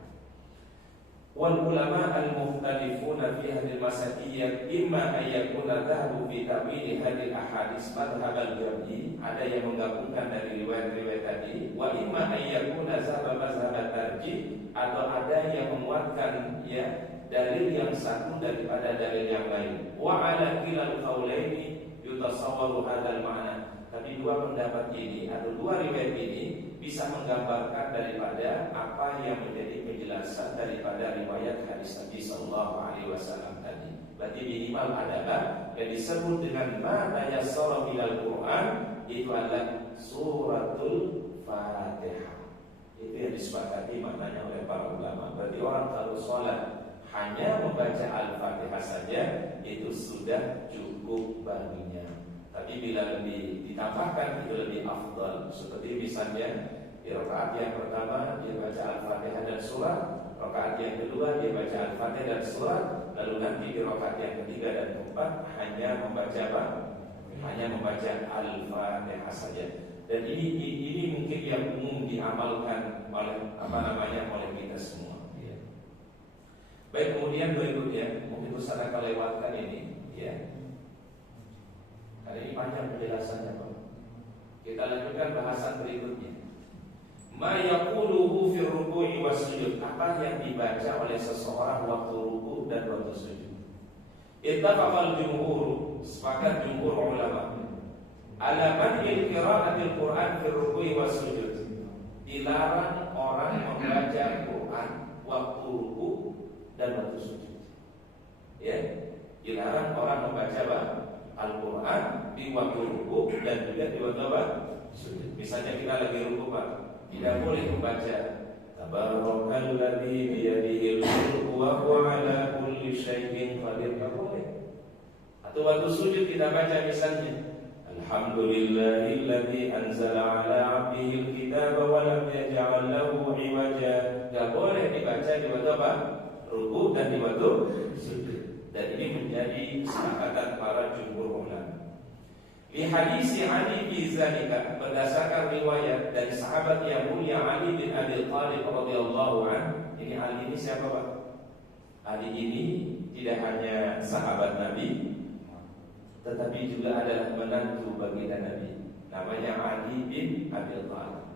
Wal ulama al-mukhtalifuna fi hadhihi al-masailiyah imma an yakuna dhahabu fi ta'wil hadhihi al-ahadits madhhab al-jam'i, ada yang menggabungkan dari riwayat-riwayat tadi, wa imma an yakuna dhahaba mazhab at-tarjih, atau ada yang menguatkan ya dalil yang satu daripada dalil yang lain. Wa ala kilal qaulaini yutasawwaru hadzal ma'na. Tapi dua pendapat ini atau dua riwayat ini bisa menggambarkan daripada apa yang menjadi penjelasan daripada riwayat hadis Nabi sallallahu alaihi wasallam tadi. Berarti minimal adalah yang disebut dengan ma tayassara minal Quran itu adalah suratul Fatihah. Itu yang disepakati maknanya oleh para ulama. Berarti orang kalau sholat hanya membaca Al-Fatihah saja itu sudah cukup baginya. Tapi bila lebih ditambahkan itu lebih afdal. Seperti misalnya di rakaat yang pertama dia baca Al-Fatihah dan surat, rakaat yang kedua dia baca Al-Fatihah dan surat, lalu nanti di rakaat yang ketiga dan keempat hanya membaca apa? hanya membaca Al-Fatihah saja. Dan ini mungkin yang umum diamalkan oleh oleh kita semua. Ya. Baik, kemudian berikutnya mungkin Ustaz akan lewatkan ini, ya. Karena ini panjang penjelasannya, Pak. Kita lanjutkan bahasan berikutnya. Ma yaquluhu fi ruku'i was sujud. Apa yang dibaca oleh seseorang waktu ruku' dan waktu sujud. Ittafaqal jumhur, sepakat jumhur ulama, ala man'il qira'atil Qur'an fi ruku'i was sujud. Dilarang orang membaca Quran waktu ruku' dan waktu sujud. Ya, dilarang orang membaca Al-Quran di waktu ruku' dan juga di waktu sujud. Misalnya kita lagi ruku', Pak, tidak boleh membaca Tabarakalladzi biyadihil mulku wa huwa ala kulli syai'in qadir. Tidak boleh. Atau waktu sujud kita baca misalnya Alhamdulillahilladzi anzala ala 'abdihil kitaba wa lam yaj'al lahu 'iwaja. Tidak boleh dibaca di waktu ruku' dan di waktu sujud. Dan ini menjadi kesepakatan para jumhur ulama. Li hadis Ali bin Zalika, berdasarkan riwayat dari sahabat yang mulia Ali bin Abi Thalib radhiyallahu anhu. Ini Ali ini siapa, Pak? Ali ini tidak hanya sahabat Nabi, tetapi juga adalah menantu baginda Nabi. Namanya Ali bin Abi Thalib.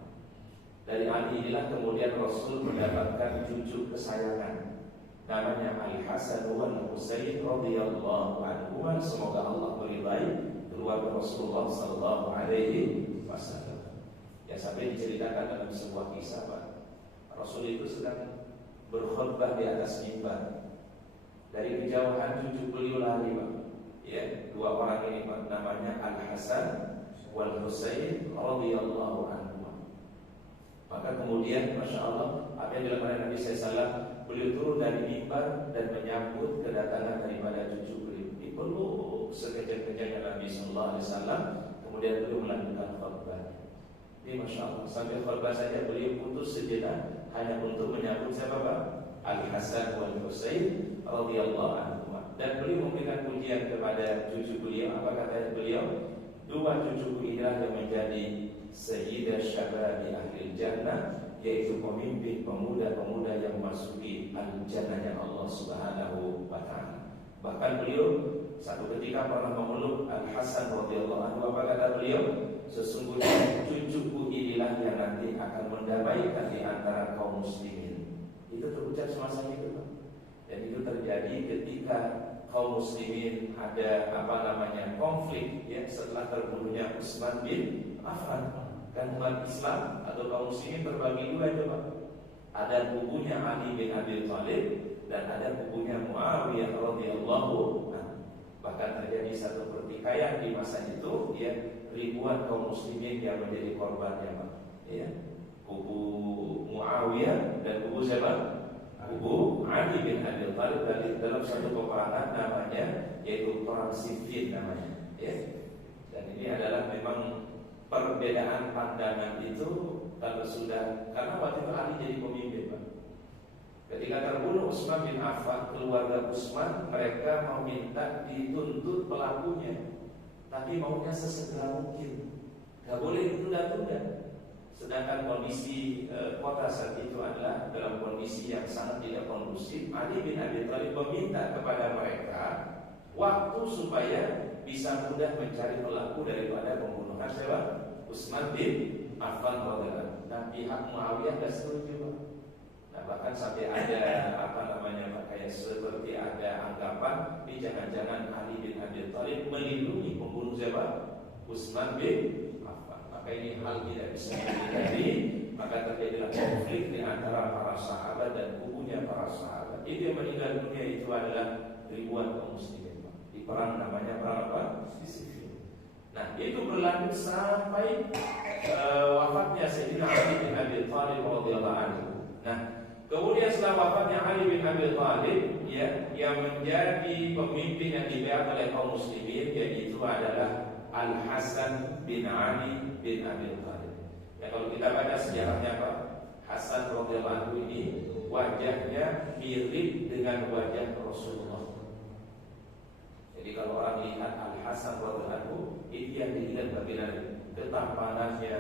Dari Ali inilah kemudian Rasul mendapatkan cucu kesayangan. Namanya Al-Hasan wal Husain radhiyallahu anhuma. Semoga Allah meridai keluarga Rasulullah sallallahu alaihi wasallam. Ya, sampai diceritakan dalam sebuah kisah, Pak. Rasul itu sedang berkhutbah di atas mimbar. Dari kejauhan cucu beliau lari, Pak. Ya, dua orang ini, Pak, namanya Al-Hasan wal Husain radhiyallahu anhuma. Maka kemudian Masya Allah, apa yang dilakukan Nabi SAW, beliau turun dari mimbar dan menyambut kedatangan daripada cucu beliau. Dipeluk sekejap-kejapnya Nabi SAW. Kemudian beliau melanjutkan khutbah. Ini Masya Allah, sampai khutbah saja beliau putus sejenak hanya untuk menyambut siapa, Pak? Al-Hasan wal Husain radhiyallahu anhu. Dan beliau memberikan pujian kepada cucu beliau. Apa kata beliau? Dua cucuku inilah yang menjadi sayyidah syababi ahli jannah, yaitu pemimpin pemuda-pemuda yang masuki al-jannahnya Allah Subhanahu wa ta'ala. Bahkan beliau satu ketika pernah memeluk Al-Hasan radhiyallahu anhu. Apa kata beliau? Sesungguhnya cucuku inilah yang nanti akan mendamaikan di antara kaum muslimin. Itu terucap semasa itu, Pak. Dan itu terjadi ketika kaum muslimin ada konflik, ya, setelah terbunuhnya Utsman bin Affan. Kan umat Islam atau kaum muslimin terbagi dua, coba. Ada kubunya Ali bin Abi Thalib dan ada kubunya Muawiyah radhiyallahu anhu. Bahkan terjadi satu pertikaian di masa itu, ya, ribuan kaum muslimin yang menjadi korbannya, Pak. Ya, kubu Muawiyah dan kubu siapa? Kubu Ali bin Abi Thalib. Dalam satu peperangan namanya, yaitu perang Siffin namanya, ya. Dan ini adalah memang perbedaan pandangan itu kalau sudah, karena waktu itu Ali jadi pemimpin, Pak. Ketika terbunuh Utsman bin Affan, keluarga Utsman mereka mau minta dituntut pelakunya, tapi maunya sesegera mungkin, gak boleh ditunda-tunda. Sedangkan kondisi kota saat itu adalah dalam kondisi yang sangat tidak kondusif. Ali bin Abi Thalib meminta kepada mereka waktu supaya bisa mudah mencari pelaku daripada pembunuhan siapa? Utsman bin Affan radhiyallahu anhu. Nah, pihak Muawiyah tidak setuju. Nah, bahkan sampai ada kayak seperti ada anggapan ini jangan-jangan Ali bin Abi Thalib melindungi pembunuh siapa? Utsman bin Affan. Maka ini hal tidak bisa dihindari. Maka terjadilah konflik di antara para sahabat dan kubunya para sahabat. Itu yang meninggal dunia itu adalah ribuan kaum muslimin. Di perang namanya perang apa? Siffin. Nah, itu berlanjut sampai wafatnya Sayyidina Ali bin Abi Thalib radhiyallahu anhu. Nah, kemudian setelah wafatnya Ali bin Abi Thalib, ya, yang menjadi pemimpin yang dibaiat oleh kaum muslimin yaitu adalah Al-Hasan bin Ali bin Abi Thalib. Ya, kalau kita baca sejarahnya, Pak, Hasan radhiyallahu anhu ini wajahnya mirip dengan wajah Rasulullah. Jadi kalau orang lihat Al-Hasan radhiyallahu anhu, itu yang diingat bagi Nabi. Ketampanannya,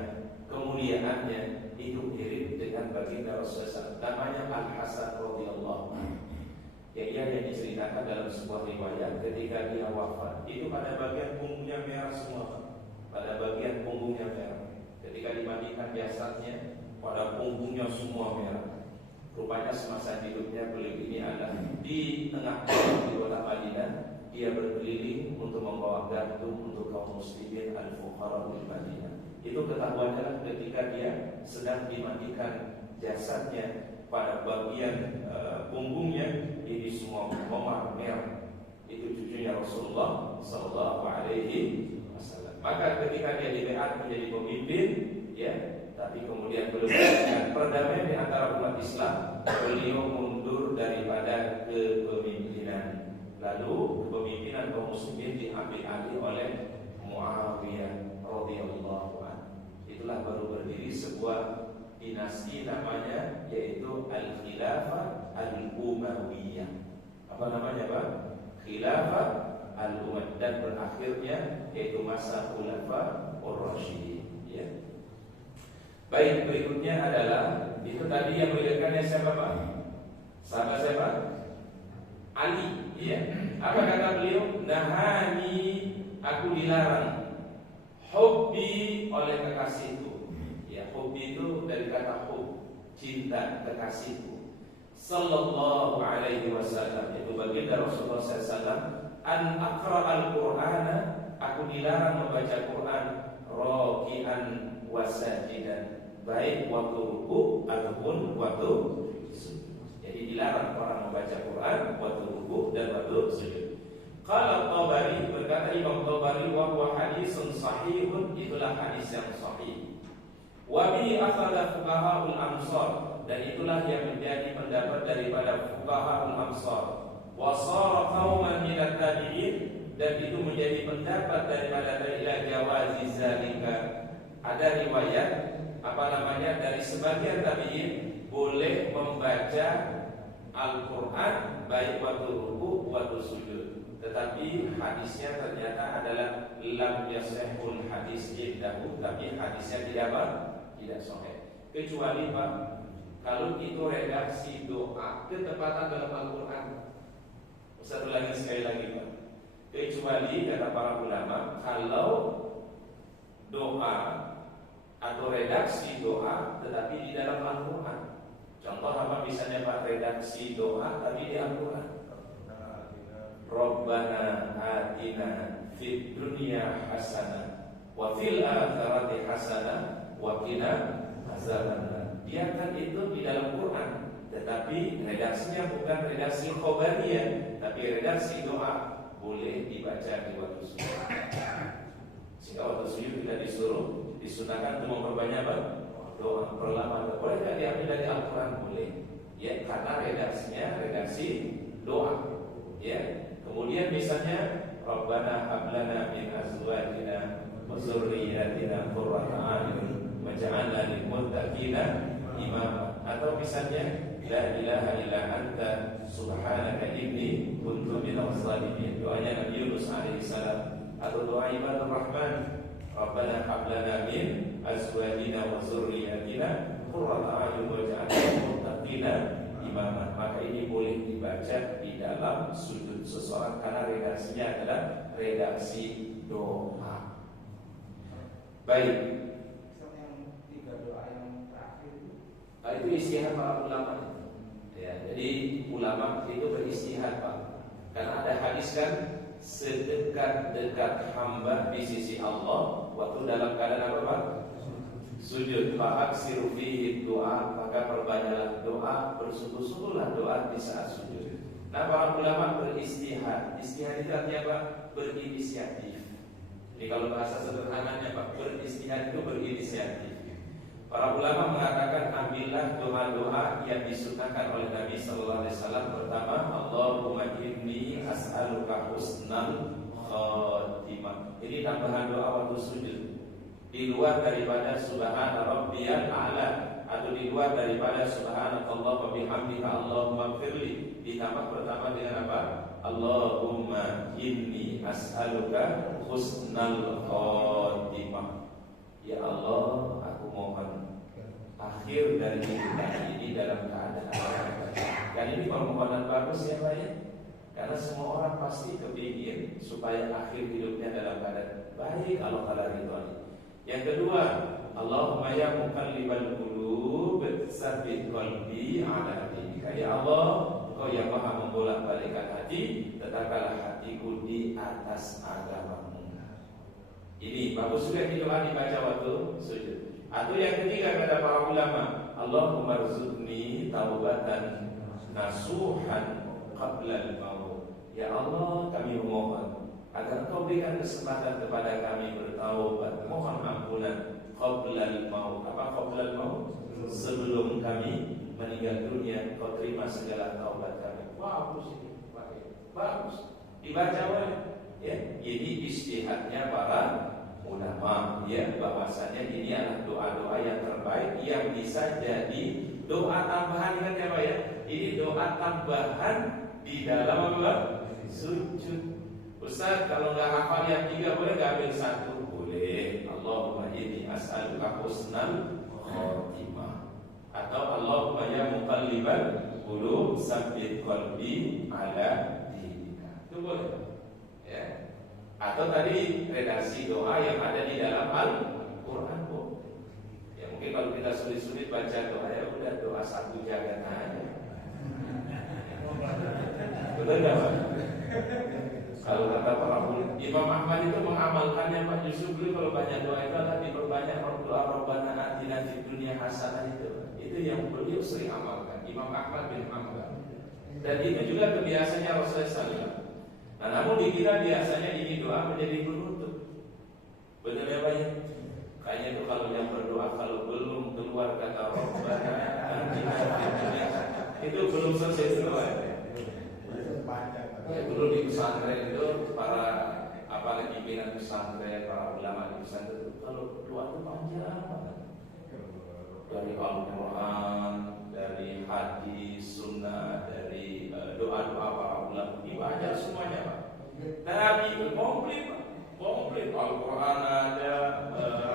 kemuliaannya itu mirip dengan baginda Rasulullah. Namanya Al-Hasan radhiyallahu anhu. Yang diceritakan dalam sebuah riwayat ketika dia wafat, itu pada bagian punggungnya merah semua. Pada bagian punggungnya merah. Ketika dimandikan jasadnya, pada punggungnya semua merah. Rupanya semasa hidupnya beliau ini adalah di tengah di kota Madinah. Dia berkeliling untuk membawa gandum untuk kaum muslimin al-fuqara di Madinah. Itu ketahuannya ketika dia sedang dimandikan jasadnya, pada bagian punggungnya ini semua memar merah. Itu cucunya Rasulullah Sallallahu Alaihi Wasallam. Maka ketika dia diangkat menjadi pemimpin, ya, tapi kemudian belum dengan perdamaian di antara umat Islam, beliau mundur daripada kepemimpinan. Lalu kepemimpinan kaum muslimin diambil alih oleh Muawiyah radhiyallahu anhu. Itulah baru berdiri sebuah dinasti namanya, yaitu Al-Khilafah Al-Umayyah. Apa namanya, Pak? Khilafah Al-Umayyah, dan berakhirnya yaitu masa Khulafa Ar-Rasyidin, ya. Baik, berikutnya adalah itu tadi yang melihatkannya siapa, Pak? Sahabat siapa? Ali, ya. Apa kata beliau? Nahani, aku dilarang, hubbi, oleh kekasihku. Ya, hubbi itu dari kata hub, cinta, kekasihku. Sallallahu alaihi wasallam, itu baginda Rasulullah SAW. An aqra al-Qur'ana, aku dilarang membaca Quran raki'an wa sajidan, baik waktu ruku ataupun waktu sujud. Jadi dilarang orang membaca Quran waktu ruku dan waktu sujud. Qala Tabari, berkata Imam Tabari, wa huwa hadisun sahihun, itulah hadis yang sahih. Wa bi akhadha fuqaha'ul amsar, dan itulah yang menjadi pendapat daripada fuqaha'ul amsar. Wa sara qauman minat tabi'in, dan itu menjadi pendapat daripada ila jawazi zalika. Ada riwayat dari sebagian tabi'in boleh membaca Al-Quran baik waktu ruku, waktu sujud. Tetapi hadisnya ternyata adalah lam yasihul hadis indahu, tapi hadisnya tidak sahih. Kecuali, Pak, kalau itu redaksi doa ketepatan dalam Al-Quran. Satu lagi, sekali lagi, Pak. Kecuali kata para ulama, kalau doa atau redaksi doa tetapi di dalam Al-Quran. Contoh apa misalnya, Pak, redaksi doa tapi di Al-Quran. Rabbana atina fid dunya hasanah wa fil akhirati hasanah wa qina azabannar. Dia kan itu di dalam Quran, tetapi redaksinya bukan redaksi khobariyah, tapi redaksi doa. Boleh dibaca di waktu sujud. Sehingga waktu sujud kita disuruh, disunahkan untuk memperbanyak doa, perlama. Boleh tidak diambil dari Al-Quran? Boleh, ya, karena redaksinya redaksi doa, ya. Kemudian misalnya Rabbana hablana min azwajina wa dzurriyyatina qurrata a'yun waj'alna lil muttaqina imama. Atau misalnya la ilaha illa anta subhanaka inni kuntu minadh dhalimin, doanya Nabi Yunus alaihi salam. Atau doa ibadur rahman, Rabbana hablana min azwajina wa dzurriyyatina qurrata a'yun waj'alna lil muttaqina imama. Maka ini boleh dibaca di dalam sujud seseorang karena redaksinya adalah redaksi doa. Baik. Yang tiga doa yang terakhir itu istihad para ulama. Ya, jadi ulama itu beristihad, Pak. Karena ada hadis kan, sedekat-dekat hamba di sisi Allah waktu dalam keadaan apa, Pak? Sujud. Fa'aksiru fihi doa, maka perbanyaklah doa, bersungguh-sungguhlah doa di saat sujud. Nah, para ulama beristihad. Istihad itu artinya apa? Berinisiatif. Jadi kalau bahasa sederhananya, Pak, beristihad itu berinisiatif. Para ulama mengatakan, ambillah doa-doa yang disunahkan oleh Nabi Sallallahu Alaihi Wasallam. Pertama, Allahumma inni as'aluka husnal khatimah. Ini tambahan doa waktu sujud, di luar daripada subhana rabbiyal a'la, atau di luar daripada subhanakallah wa bihamdika Allahumma firli. Ditambah pertama dengan apa? Allahumma inni as'aluka husnal khotimah. Ya Allah, aku mohon akhir dari kehidupan ini dalam keadaan baik. Dan ini permohonan bagus ya Pak ya. Karena semua orang pasti kepingin supaya akhir hidupnya dalam keadaan baik. Allah Ta'ala ridhoni. Yang kedua, Allahumma ya muqallibal qulub tsabbit qalbi ala dinika. Ya Allah, Engkau yang Maha membolak-balikkan hati, tetapkanlah hatiku di atas agama-Mu. Ini bagus juga di doa dibaca waktu sujud. Atau yang ketiga kata para ulama, Allahumma rzuqni taubatan nasuhan qabla al-maut. Ya Allah, kami memohon agar Engkau berikan kesempatan kepada kami bertaubat, mohon ampunan qabla al-maut. Apa qabla al-maut? Sebelum kami meninggal dunia, Engkau terima segala taubat kami. Bagus ini, bagus. Dibaca ya. Ini istihadnya para ulama ya, bahwasanya ini adalah doa-doa yang terbaik yang bisa jadi doa tambahan kan ya Pak ya. Ini doa tambahan di dalam apa? Sujud. Ustaz, kalau nggak hafal yang 3 boleh nggak ambil 1? Boleh. Allahumma inni as'aluka husnal khotimah. Atau Allahumma ya muqallibal qulub tsabbit qalbi ala dinika. Itu boleh. Ya. Atau tadi redaksi doa yang ada di dalam Al-Qur'an, Bu. Ya mungkin kalau kita sulit-sulit baca doa ya udah doa satu jagat aja. Betul enggak, Pak? Kalau kata para ulama, Imam Ahmad itu mengamalkannya Pak, justru beliau kalau banyak doa itu akan diperbanyak doa Rabbana atina fid dunya hasanah itu. Itu yang beliau sering amalkan, Imam Ahmad bin Hanbal. Dan itu juga kebiasaannya Rasulullah SAW. Nah, namun dikira biasanya ini doa menjadi penutup. Benar ya Pak ya? Kayaknya itu kalau yang berdoa kalau belum keluar kata Rabbana atina fid dunya, itu belum selesai doa. Ya, dulu di pesantren itu para apalagi pimpinan pesantren, para ulama di pesantren itu kalau doa itu panjang banget. Dari Al-Quran, dari hadis, sunnah, dari doa-doa para ulama dibaca semuanya Pak. Tapi itu komplit Pak, komplit. Al-Quran ada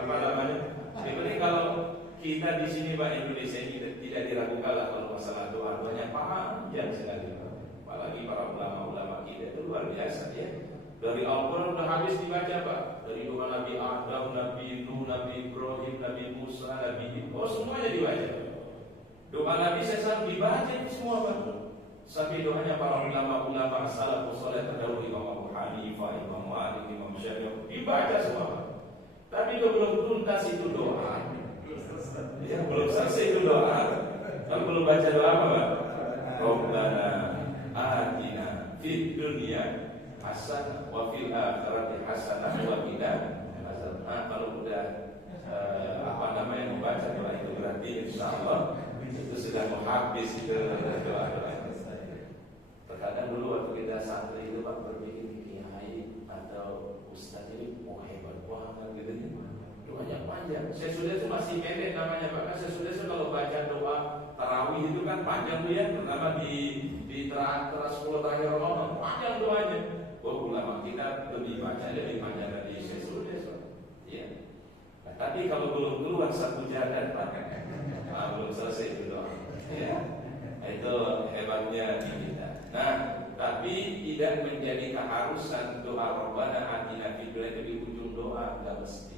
apa namanya? Jadi kalau kita di sini Pak Indonesia ini tidak diragukan lah kalau masalah doa-doanya panjang sekali. Apalagi para ulama-ulama kita itu luar biasa ya. Dari Al-Quran sudah habis dibaca Pak. Dari doa Nabi Adam, Nabi Nuh, Nabi Ibrahim, Nabi Musa, Nabi Ibrahim, semuanya dibaca. Doa Nabi SAW dibaca semua Pak. Sampai doanya para ulama-ulama salafus saleh terdahulu, Imam Abu Hanifah, Imam Malik, Imam Syafi'i, dibaca semua Pak. Tapi itu belum tuntas itu doa. Ya, belum selesai itu doa. Kalau belum baca doa apa Pak? Rabbana atina fid dunya hasanah wa fil akhirati hasanah wa qina azaban. Nah, kalau udah apa namanya membaca doa itu berarti insyaallah itu sudah mau habis itu doa-doa. Terkadang dulu waktu kita santri itu Pak berpikir kiai atau ustaz ini mau hebat banget gitu ya. Doanya panjang. Saya sudah itu masih pendek namanya Pak. Saya sudah kalau baca doa tarawih itu kan panjang tuh ya, terutama di terakhir 10 terakhir Ramadan panjang doanya. Ulama kita lebih baca lebih panjang dari saya sudah ya. Nah, tapi kalau belum keluar satu jalan Pak, belum selesai itu doa. Ya, itu hebatnya kita. Nah, tapi tidak menjadi keharusan doa Rabbana atina fid dunya itu di ujung doa, enggak mesti.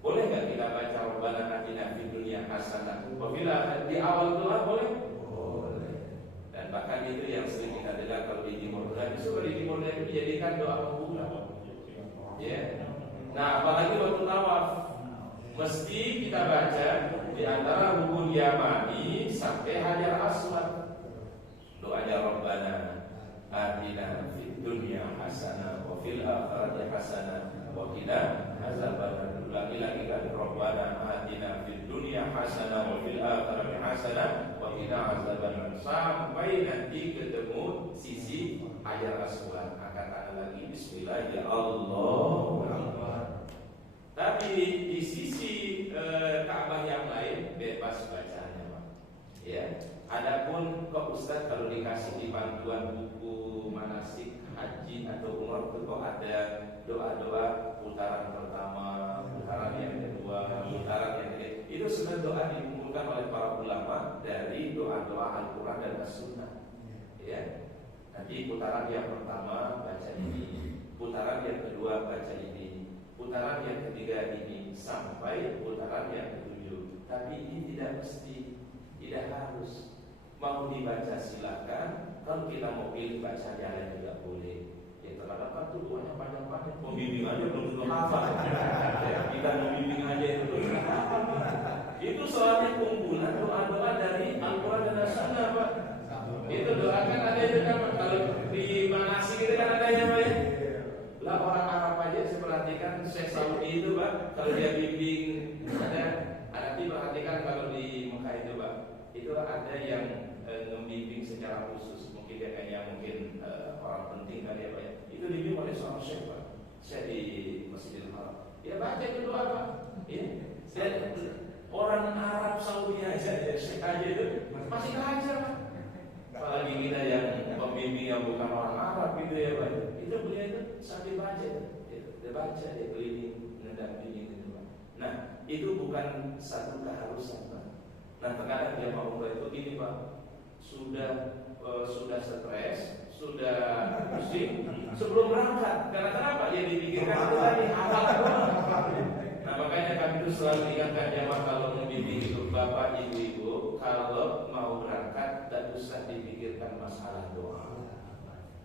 Boleh nggak kita baca Rabbana atina fid dunya hasanah? Apabila di awal doa boleh? Boleh. Dan bahkan itu yang sering kita dengar kalau di Timur Tengah, justru di Timur Tengah itu dijadikan doa pembuka. Ya. Nah, apalagi waktu tawaf, mesti kita baca di antara rukun Yamani sampai Hajar Aswad. Doanya Rabbana atina fid dunya hasanah wa fil akhirati hasanah wa qina azabannar. Lagi-lagi kan Rabbana atina fid dunya hasanah wa fil akhirati hasanah wa qina azabannar. Sampai nanti ketemu sisi Hajar Aswad, angkat tangan lagi bismillah ya Allahu Akbar. Tapi di sisi Ka'bah yang lain bebas bacanya Pak. Ya. Adapun kok Ustaz kalau dikasih di bantuan buku manasik haji atau umrah itu kok ada doa-doa putaran pertama, putaran yang kedua, putaran yang ketiga. Itu sebenarnya doa dikumpulkan oleh para ulama dari doa-doa Al-Quran dan As-Sunnah. Ya, nanti putaran yang pertama baca ini, putaran yang kedua baca ini, putaran yang ketiga ini, sampai putaran yang ketujuh. Tapi ini tidak mesti, tidak harus. Mau dibaca silakan. Kalau kita mau pilih baca yang lain juga boleh. Ya terkadang tuh doanya panjang-panjang. Pembimbing aja belum tentu hafal. Kita membimbing aja itu belum hafal. Itu soalnya kumpulan doa-doa dari Al-Quran dan As-Sunnah, Pak. Itu doakan ada itu kan. Kalau di manasik itu kan ada yang Pak. Lah orang Arab aja saya perhatikan Syekh Saudi itu Pak, kalau dia bimbing ada diperhatikan kalau di Mekah itu Pak, itu ada yang membimbing secara khusus. Mungkin dia kayaknya orang penting kali ya Pak ya. Itu dibimbing oleh seorang Syekh Pak, Syekh di Masjidil Haram. Dia baca itu doa Pak. Ya. Dan orang Arab Saudi aja ya Syekh aja itu masih belajar Pak. Apalagi kita yang pembimbing yang bukan orang Arab gitu ya Pak. Itu beliau itu sambil baca, dia baca, dia keliling, mendampingi gitu Pak. Nah, itu bukan satu keharusan Pak. Nah, terkadang dia mau umrah itu gini Pak, sudah stres, sudah pusing sebelum berangkat. Karena kenapa? Ya dipikirkan itu tadi hafal doang. Nah, makanya kami itu selalu ingatkan jamaah kalau membimbing itu bapak ibu-ibu, kalau mau berangkat tidak usah dipikirkan masalah doa.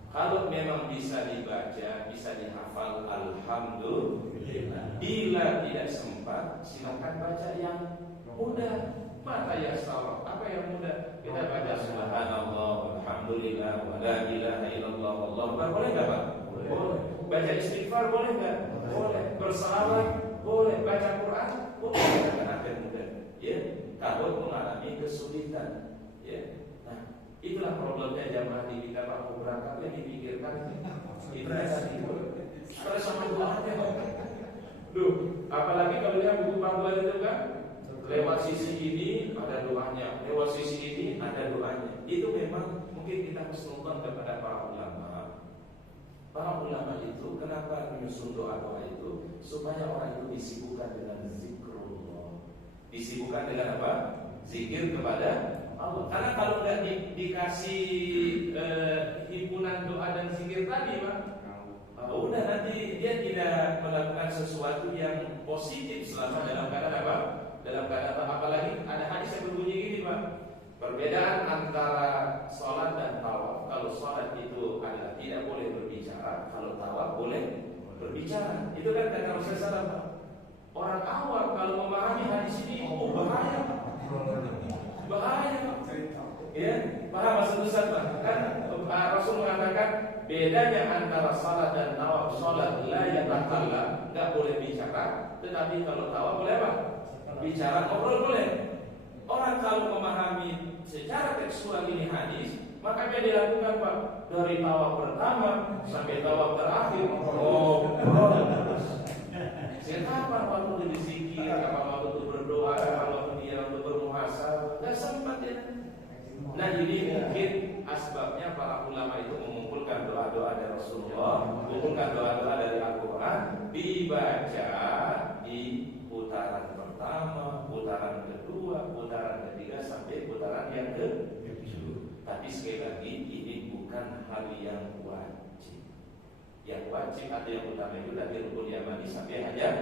Kalau memang bisa dibaca, bisa dihafal, alhamdulillah. Bila tidak sempat, silakan baca yang mudah. Mata ya salah. Apa yang mudah? Kita baca subhanallah, alhamdulillah, wa la ilaha illallah, wallahu akbar. Boleh enggak, Pak? Boleh. Baca istighfar boleh enggak? Boleh. Bersalawat boleh. Baca Quran boleh. Karena akan mudah. Ya, kalau mengalami kesulitan. Ya. Nah, itulah problemnya jamaah di kita Pak, berangkat yang dipikirkan itu tadi. Stres sama doanya. Duh, apalagi kalau lihat buku panduan itu kan, lewat sisi ini ada doanya, lewat sisi ini ada doanya. Itu memang mungkin kita harus nonton kepada para ulama. Para ulama itu kenapa menyusun doa-doa itu? Supaya orang itu disibukkan dengan zikrullah. Disibukkan dengan apa? Zikir kepada Allah. Karena kalau nggak dikasih himpunan doa dan zikir tadi Pak, udah nanti dia tidak melakukan sesuatu yang positif selama dalam keadaan apa? Dalam keadaan apalagi ada hadis yang berbunyi gini Pak, perbedaan antara sholat dan tawaf. Kalau sholat itu adalah tidak boleh berbicara, kalau tawaf boleh berbicara. Itu kan kata Rasulullah Pak. Orang awam kalau memahami hadis ini, bahaya Pak. Bahaya Pak. Ya, paham maksud Ustaz Pak? Kan Rasul mengatakan bedanya antara salat dan tawaf. Salat la yatakallam, enggak boleh bicara, tetapi kalau tawaf boleh apa? Bicara, ngobrol boleh. Orang kalau memahami secara tekstual ini hadis, makanya dilakukan Pak dari tawaf pertama sampai tawaf terakhir ngobrol terus. Kapan waktu berzikir, kapan waktu berdoa, kapan waktu dia untuk bermuhasabah, enggak sempat ya. Nah ini mungkin asbabnya para ulama itu mengumpulkan doa-doa dari Rasulullah, mengumpulkan doa-doa dari Al-Quran, dibaca di putaran pertama, putaran kedua, putaran ketiga sampai putaran yang ke-7. Tapi sekali lagi ini bukan hal yang wajib. Yang wajib atau yang utama itu dari rukun yamani sampai hajar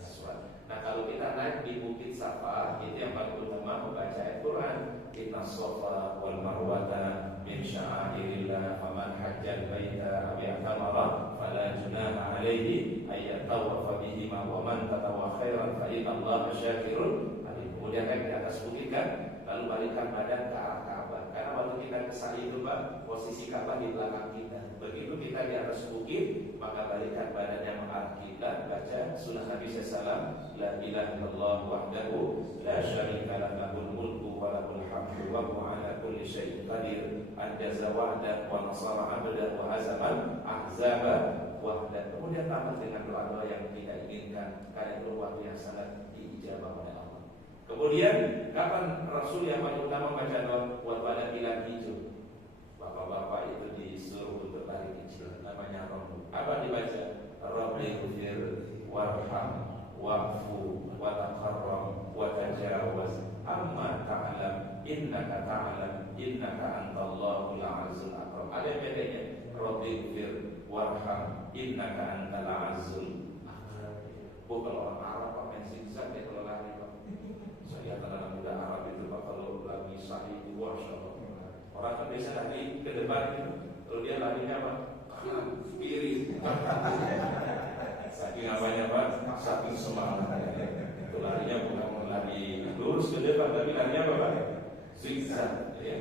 aswad. Nah kalau kita naik di Bukit Safa, itu yang paling utama membaca Al-Quran. Inna Safa wal Marwata min sya'airillah, faman hajjal baita aw i'tamara fala junaha alaihi ay yatawafa bihima wa man tatawa khairan fa inna Allaha syakirun alim. Kemudian naik di atas bukit kan, lalu balikkan badan ke arah Ka'bah. Karena waktu kita ke sa'i itu Pak, posisi Ka'bah di belakang kita. Begitu kita di atas bukit, maka balikkan badannya mengarah kiblat, baca sunnah Nabi sallallahu la ilaha illallah wahdahu la syarika lahu lahul mulku wa lahul hamdu wa huwa ala kulli syai'in qadir, anjaza wa'dah wa nasara 'abdah wa hazamal ahzaba wahdah. Kemudian tambah dengan doa-doa yang kita inginkan, karena itu waktu yang sangat diijabah oleh Allah. Kemudian kapan Rasul yang paling utama baca doa buat pada bilang hijau? Bapak-bapak itu disuruh untuk lari kecil, namanya rondo. Apa dibaca? Rabbighfir warham wa'fu wa taqarram wa tajawaz amma ta'lam innaka antallahul azizul akram. Ada bedanya. Rabbighfir warham innaka antal azizul akram. Kalau orang Arab Pak main zigzag ya kalau lari Pak. Saya anak muda Arab itu Pak kalau lagi sahih itu Masya Allah. Orang kan biasa lari ke depan itu, kalau dia larinya apa? Kanan, kiri. Saking apanya Pak? Saking semangatnya. Itu larinya bukan lari lurus ke depan, tapi larinya apa Pak? Zigzag. Ya.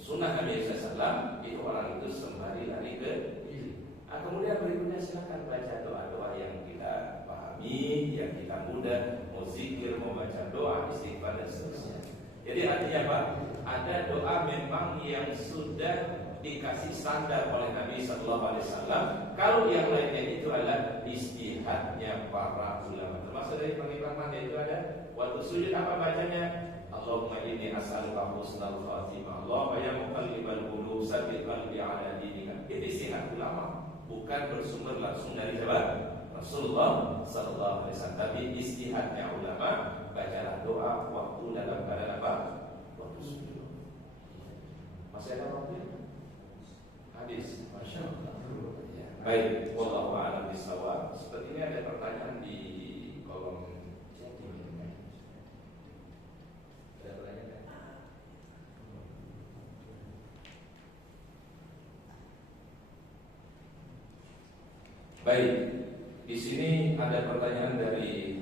Sunnah Nabi SAW itu orang itu sembari lari ke kiri. Kemudian berikutnya silakan baca doa-doa yang kita pahami, yang kita mudah, mau zikir, mau baca doa, istighfar dan seterusnya. Jadi artinya Pak, ada doa memang yang sudah dikasih standar oleh Nabi SAW. Kalau yang lainnya itu adalah istihadnya para ulama. Termasuk dari pengimam itu ada waktu sujud apa bacanya? Allahumma inni as'aluka husnal khatimah. Allahumma ya muqallibal qulub tsabbit qalbi ala dinika. Itu istihad ulama, bukan bersumber langsung dari siapa? Rasulullah sallallahu alaihi wasallam. Tapi istihadnya ulama, bacalah doa waktu dalam keadaan apa? Waktu sujud. Masih ada waktu? Hadis, Masya Allah. Ya. Baik, wallahu a'lam bishawab. Sepertinya ada pertanyaan di kolom chat ini. Ada pertanyaan? Baik, di sini ada pertanyaan dari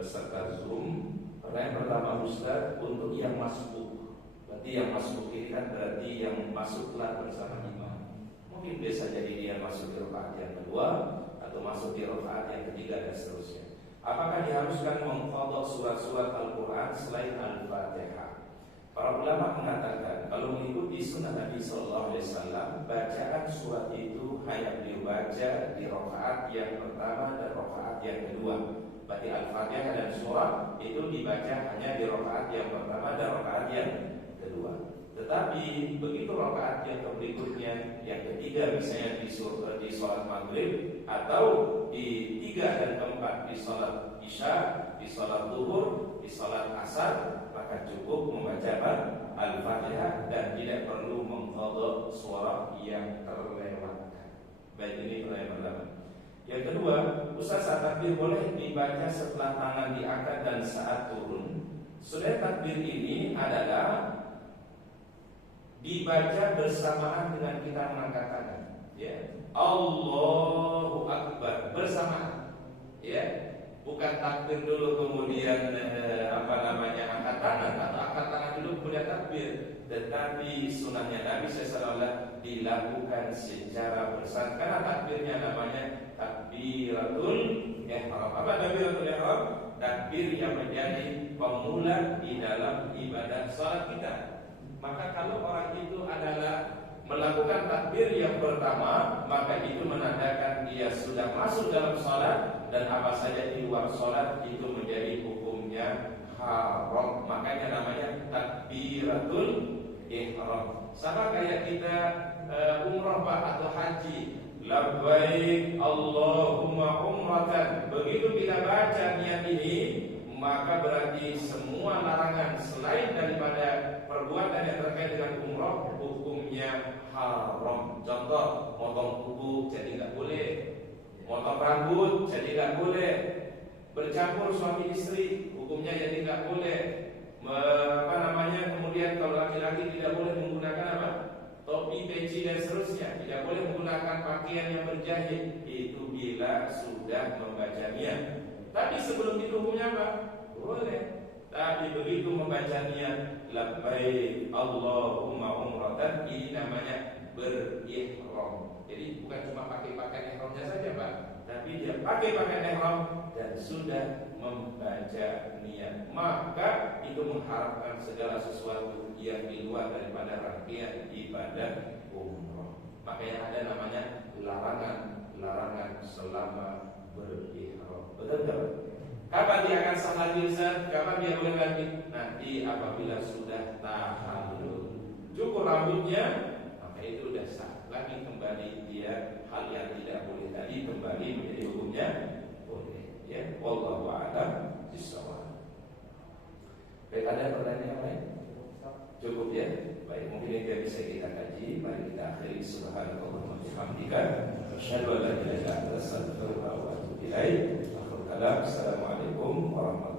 peserta Zoom. Pertanyaan pertama, Ustaz, untuk yang masbuk. Berarti yang masbuk ini kan berarti yang masuklah bersama imam. Mungkin bisa jadi dia masuk di rakaat yang kedua atau masuk di rakaat yang ketiga dan seterusnya. Apakah diharuskan mengqadha surat-surat Al-Quran selain Al-Fatihah? Para ulama mengatakan kalau mengikuti sunnah Nabi SAW, bacaan surat itu hanya dibaca di rakaat yang pertama dan rakaat yang kedua. Berarti Al-Fatihah dan surat itu dibaca hanya di rakaat yang pertama dan rakaat yang kedua. Tetapi begitu rakaat yang berikutnya, yang ketiga misalnya di sholat maghrib atau di 3 dan 4 di sholat isya, di sholat zuhur, di sholat asar, maka cukup membaca Al-Fatihah dan tidak perlu mengqadha surat yang terlewatkan. Baik, ini pertanyaan pertama. Yang kedua, Ustaz, saat takbir boleh dibaca setelah tangan diangkat dan saat turun. Sudah takbir ini adalah dibaca bersamaan dengan kita mengangkat tangan, ya. Allahu Akbar bersamaan, ya. Bukan takbir dulu kemudian angkat tangan atau angkat tangan dulu kemudian takbir. Tetapi sunnahnya Nabi SAW dilakukan secara bersama. Karena takbirnya namanya takbiratul ihram. Apa takbiratul ihram? Takbir yang menjadi pemula di dalam ibadah salat kita. Maka kalau orang itu adalah melakukan takbir yang pertama, maka itu menandakan dia sudah masuk dalam salat, dan apa saja di luar salat itu menjadi hukumnya haram. Makanya namanya takbiratul ihram. Sama kayak kita umrah Pak atau haji, labbaik Allahumma umratan. Begitu kita baca niat ini, maka berarti semua larangan selain daripada perbuatan yang terkait dengan umrah hukumnya haram. Contoh, motong kuku jadi nggak boleh, motong rambut jadi nggak boleh, bercampur suami istri hukumnya jadi nggak boleh. Kemudian kalau laki-laki tidak boleh menggunakan apa? Topi, peci dan seterusnya, tidak boleh menggunakan pakaian yang berjahit. Itu bila sudah membaca niat. Tapi sebelum itu hukumnya apa? Boleh. Tapi begitu membaca niat labbaik Allahumma umratan, ini namanya berihram. Jadi bukan cuma pakai pakaian ihramnya saja Pak, tapi dia pakai pakaian ihram dan sudah membaca niat. Maka itu mengharapkan segala sesuatu yang di luar daripada rangkaian ibadah umrah. Makanya ada namanya larangan selama berihram. Betul tak? Kapan dia akan sah lagi Ustaz? Kapan dia boleh lagi? Nanti apabila sudah tahallul, cukur rambutnya, maka itu sudah sah. Lagi kembali dia hal yang tidak boleh tadi kembali menjadi hukumnya boleh. Ya, wallahu a'lam bishawab. Baik, ada pertanyaan yang lain? Cukup ya. Baik, mungkin ini bisa kita kaji. Mari kita akhiri. Subhanallah wa bihamdika, asyhadu an la ilaha illa anta, astaghfiruka wa atubu ilaik. Assalamualaikum warahmatullahi wabarakatuh.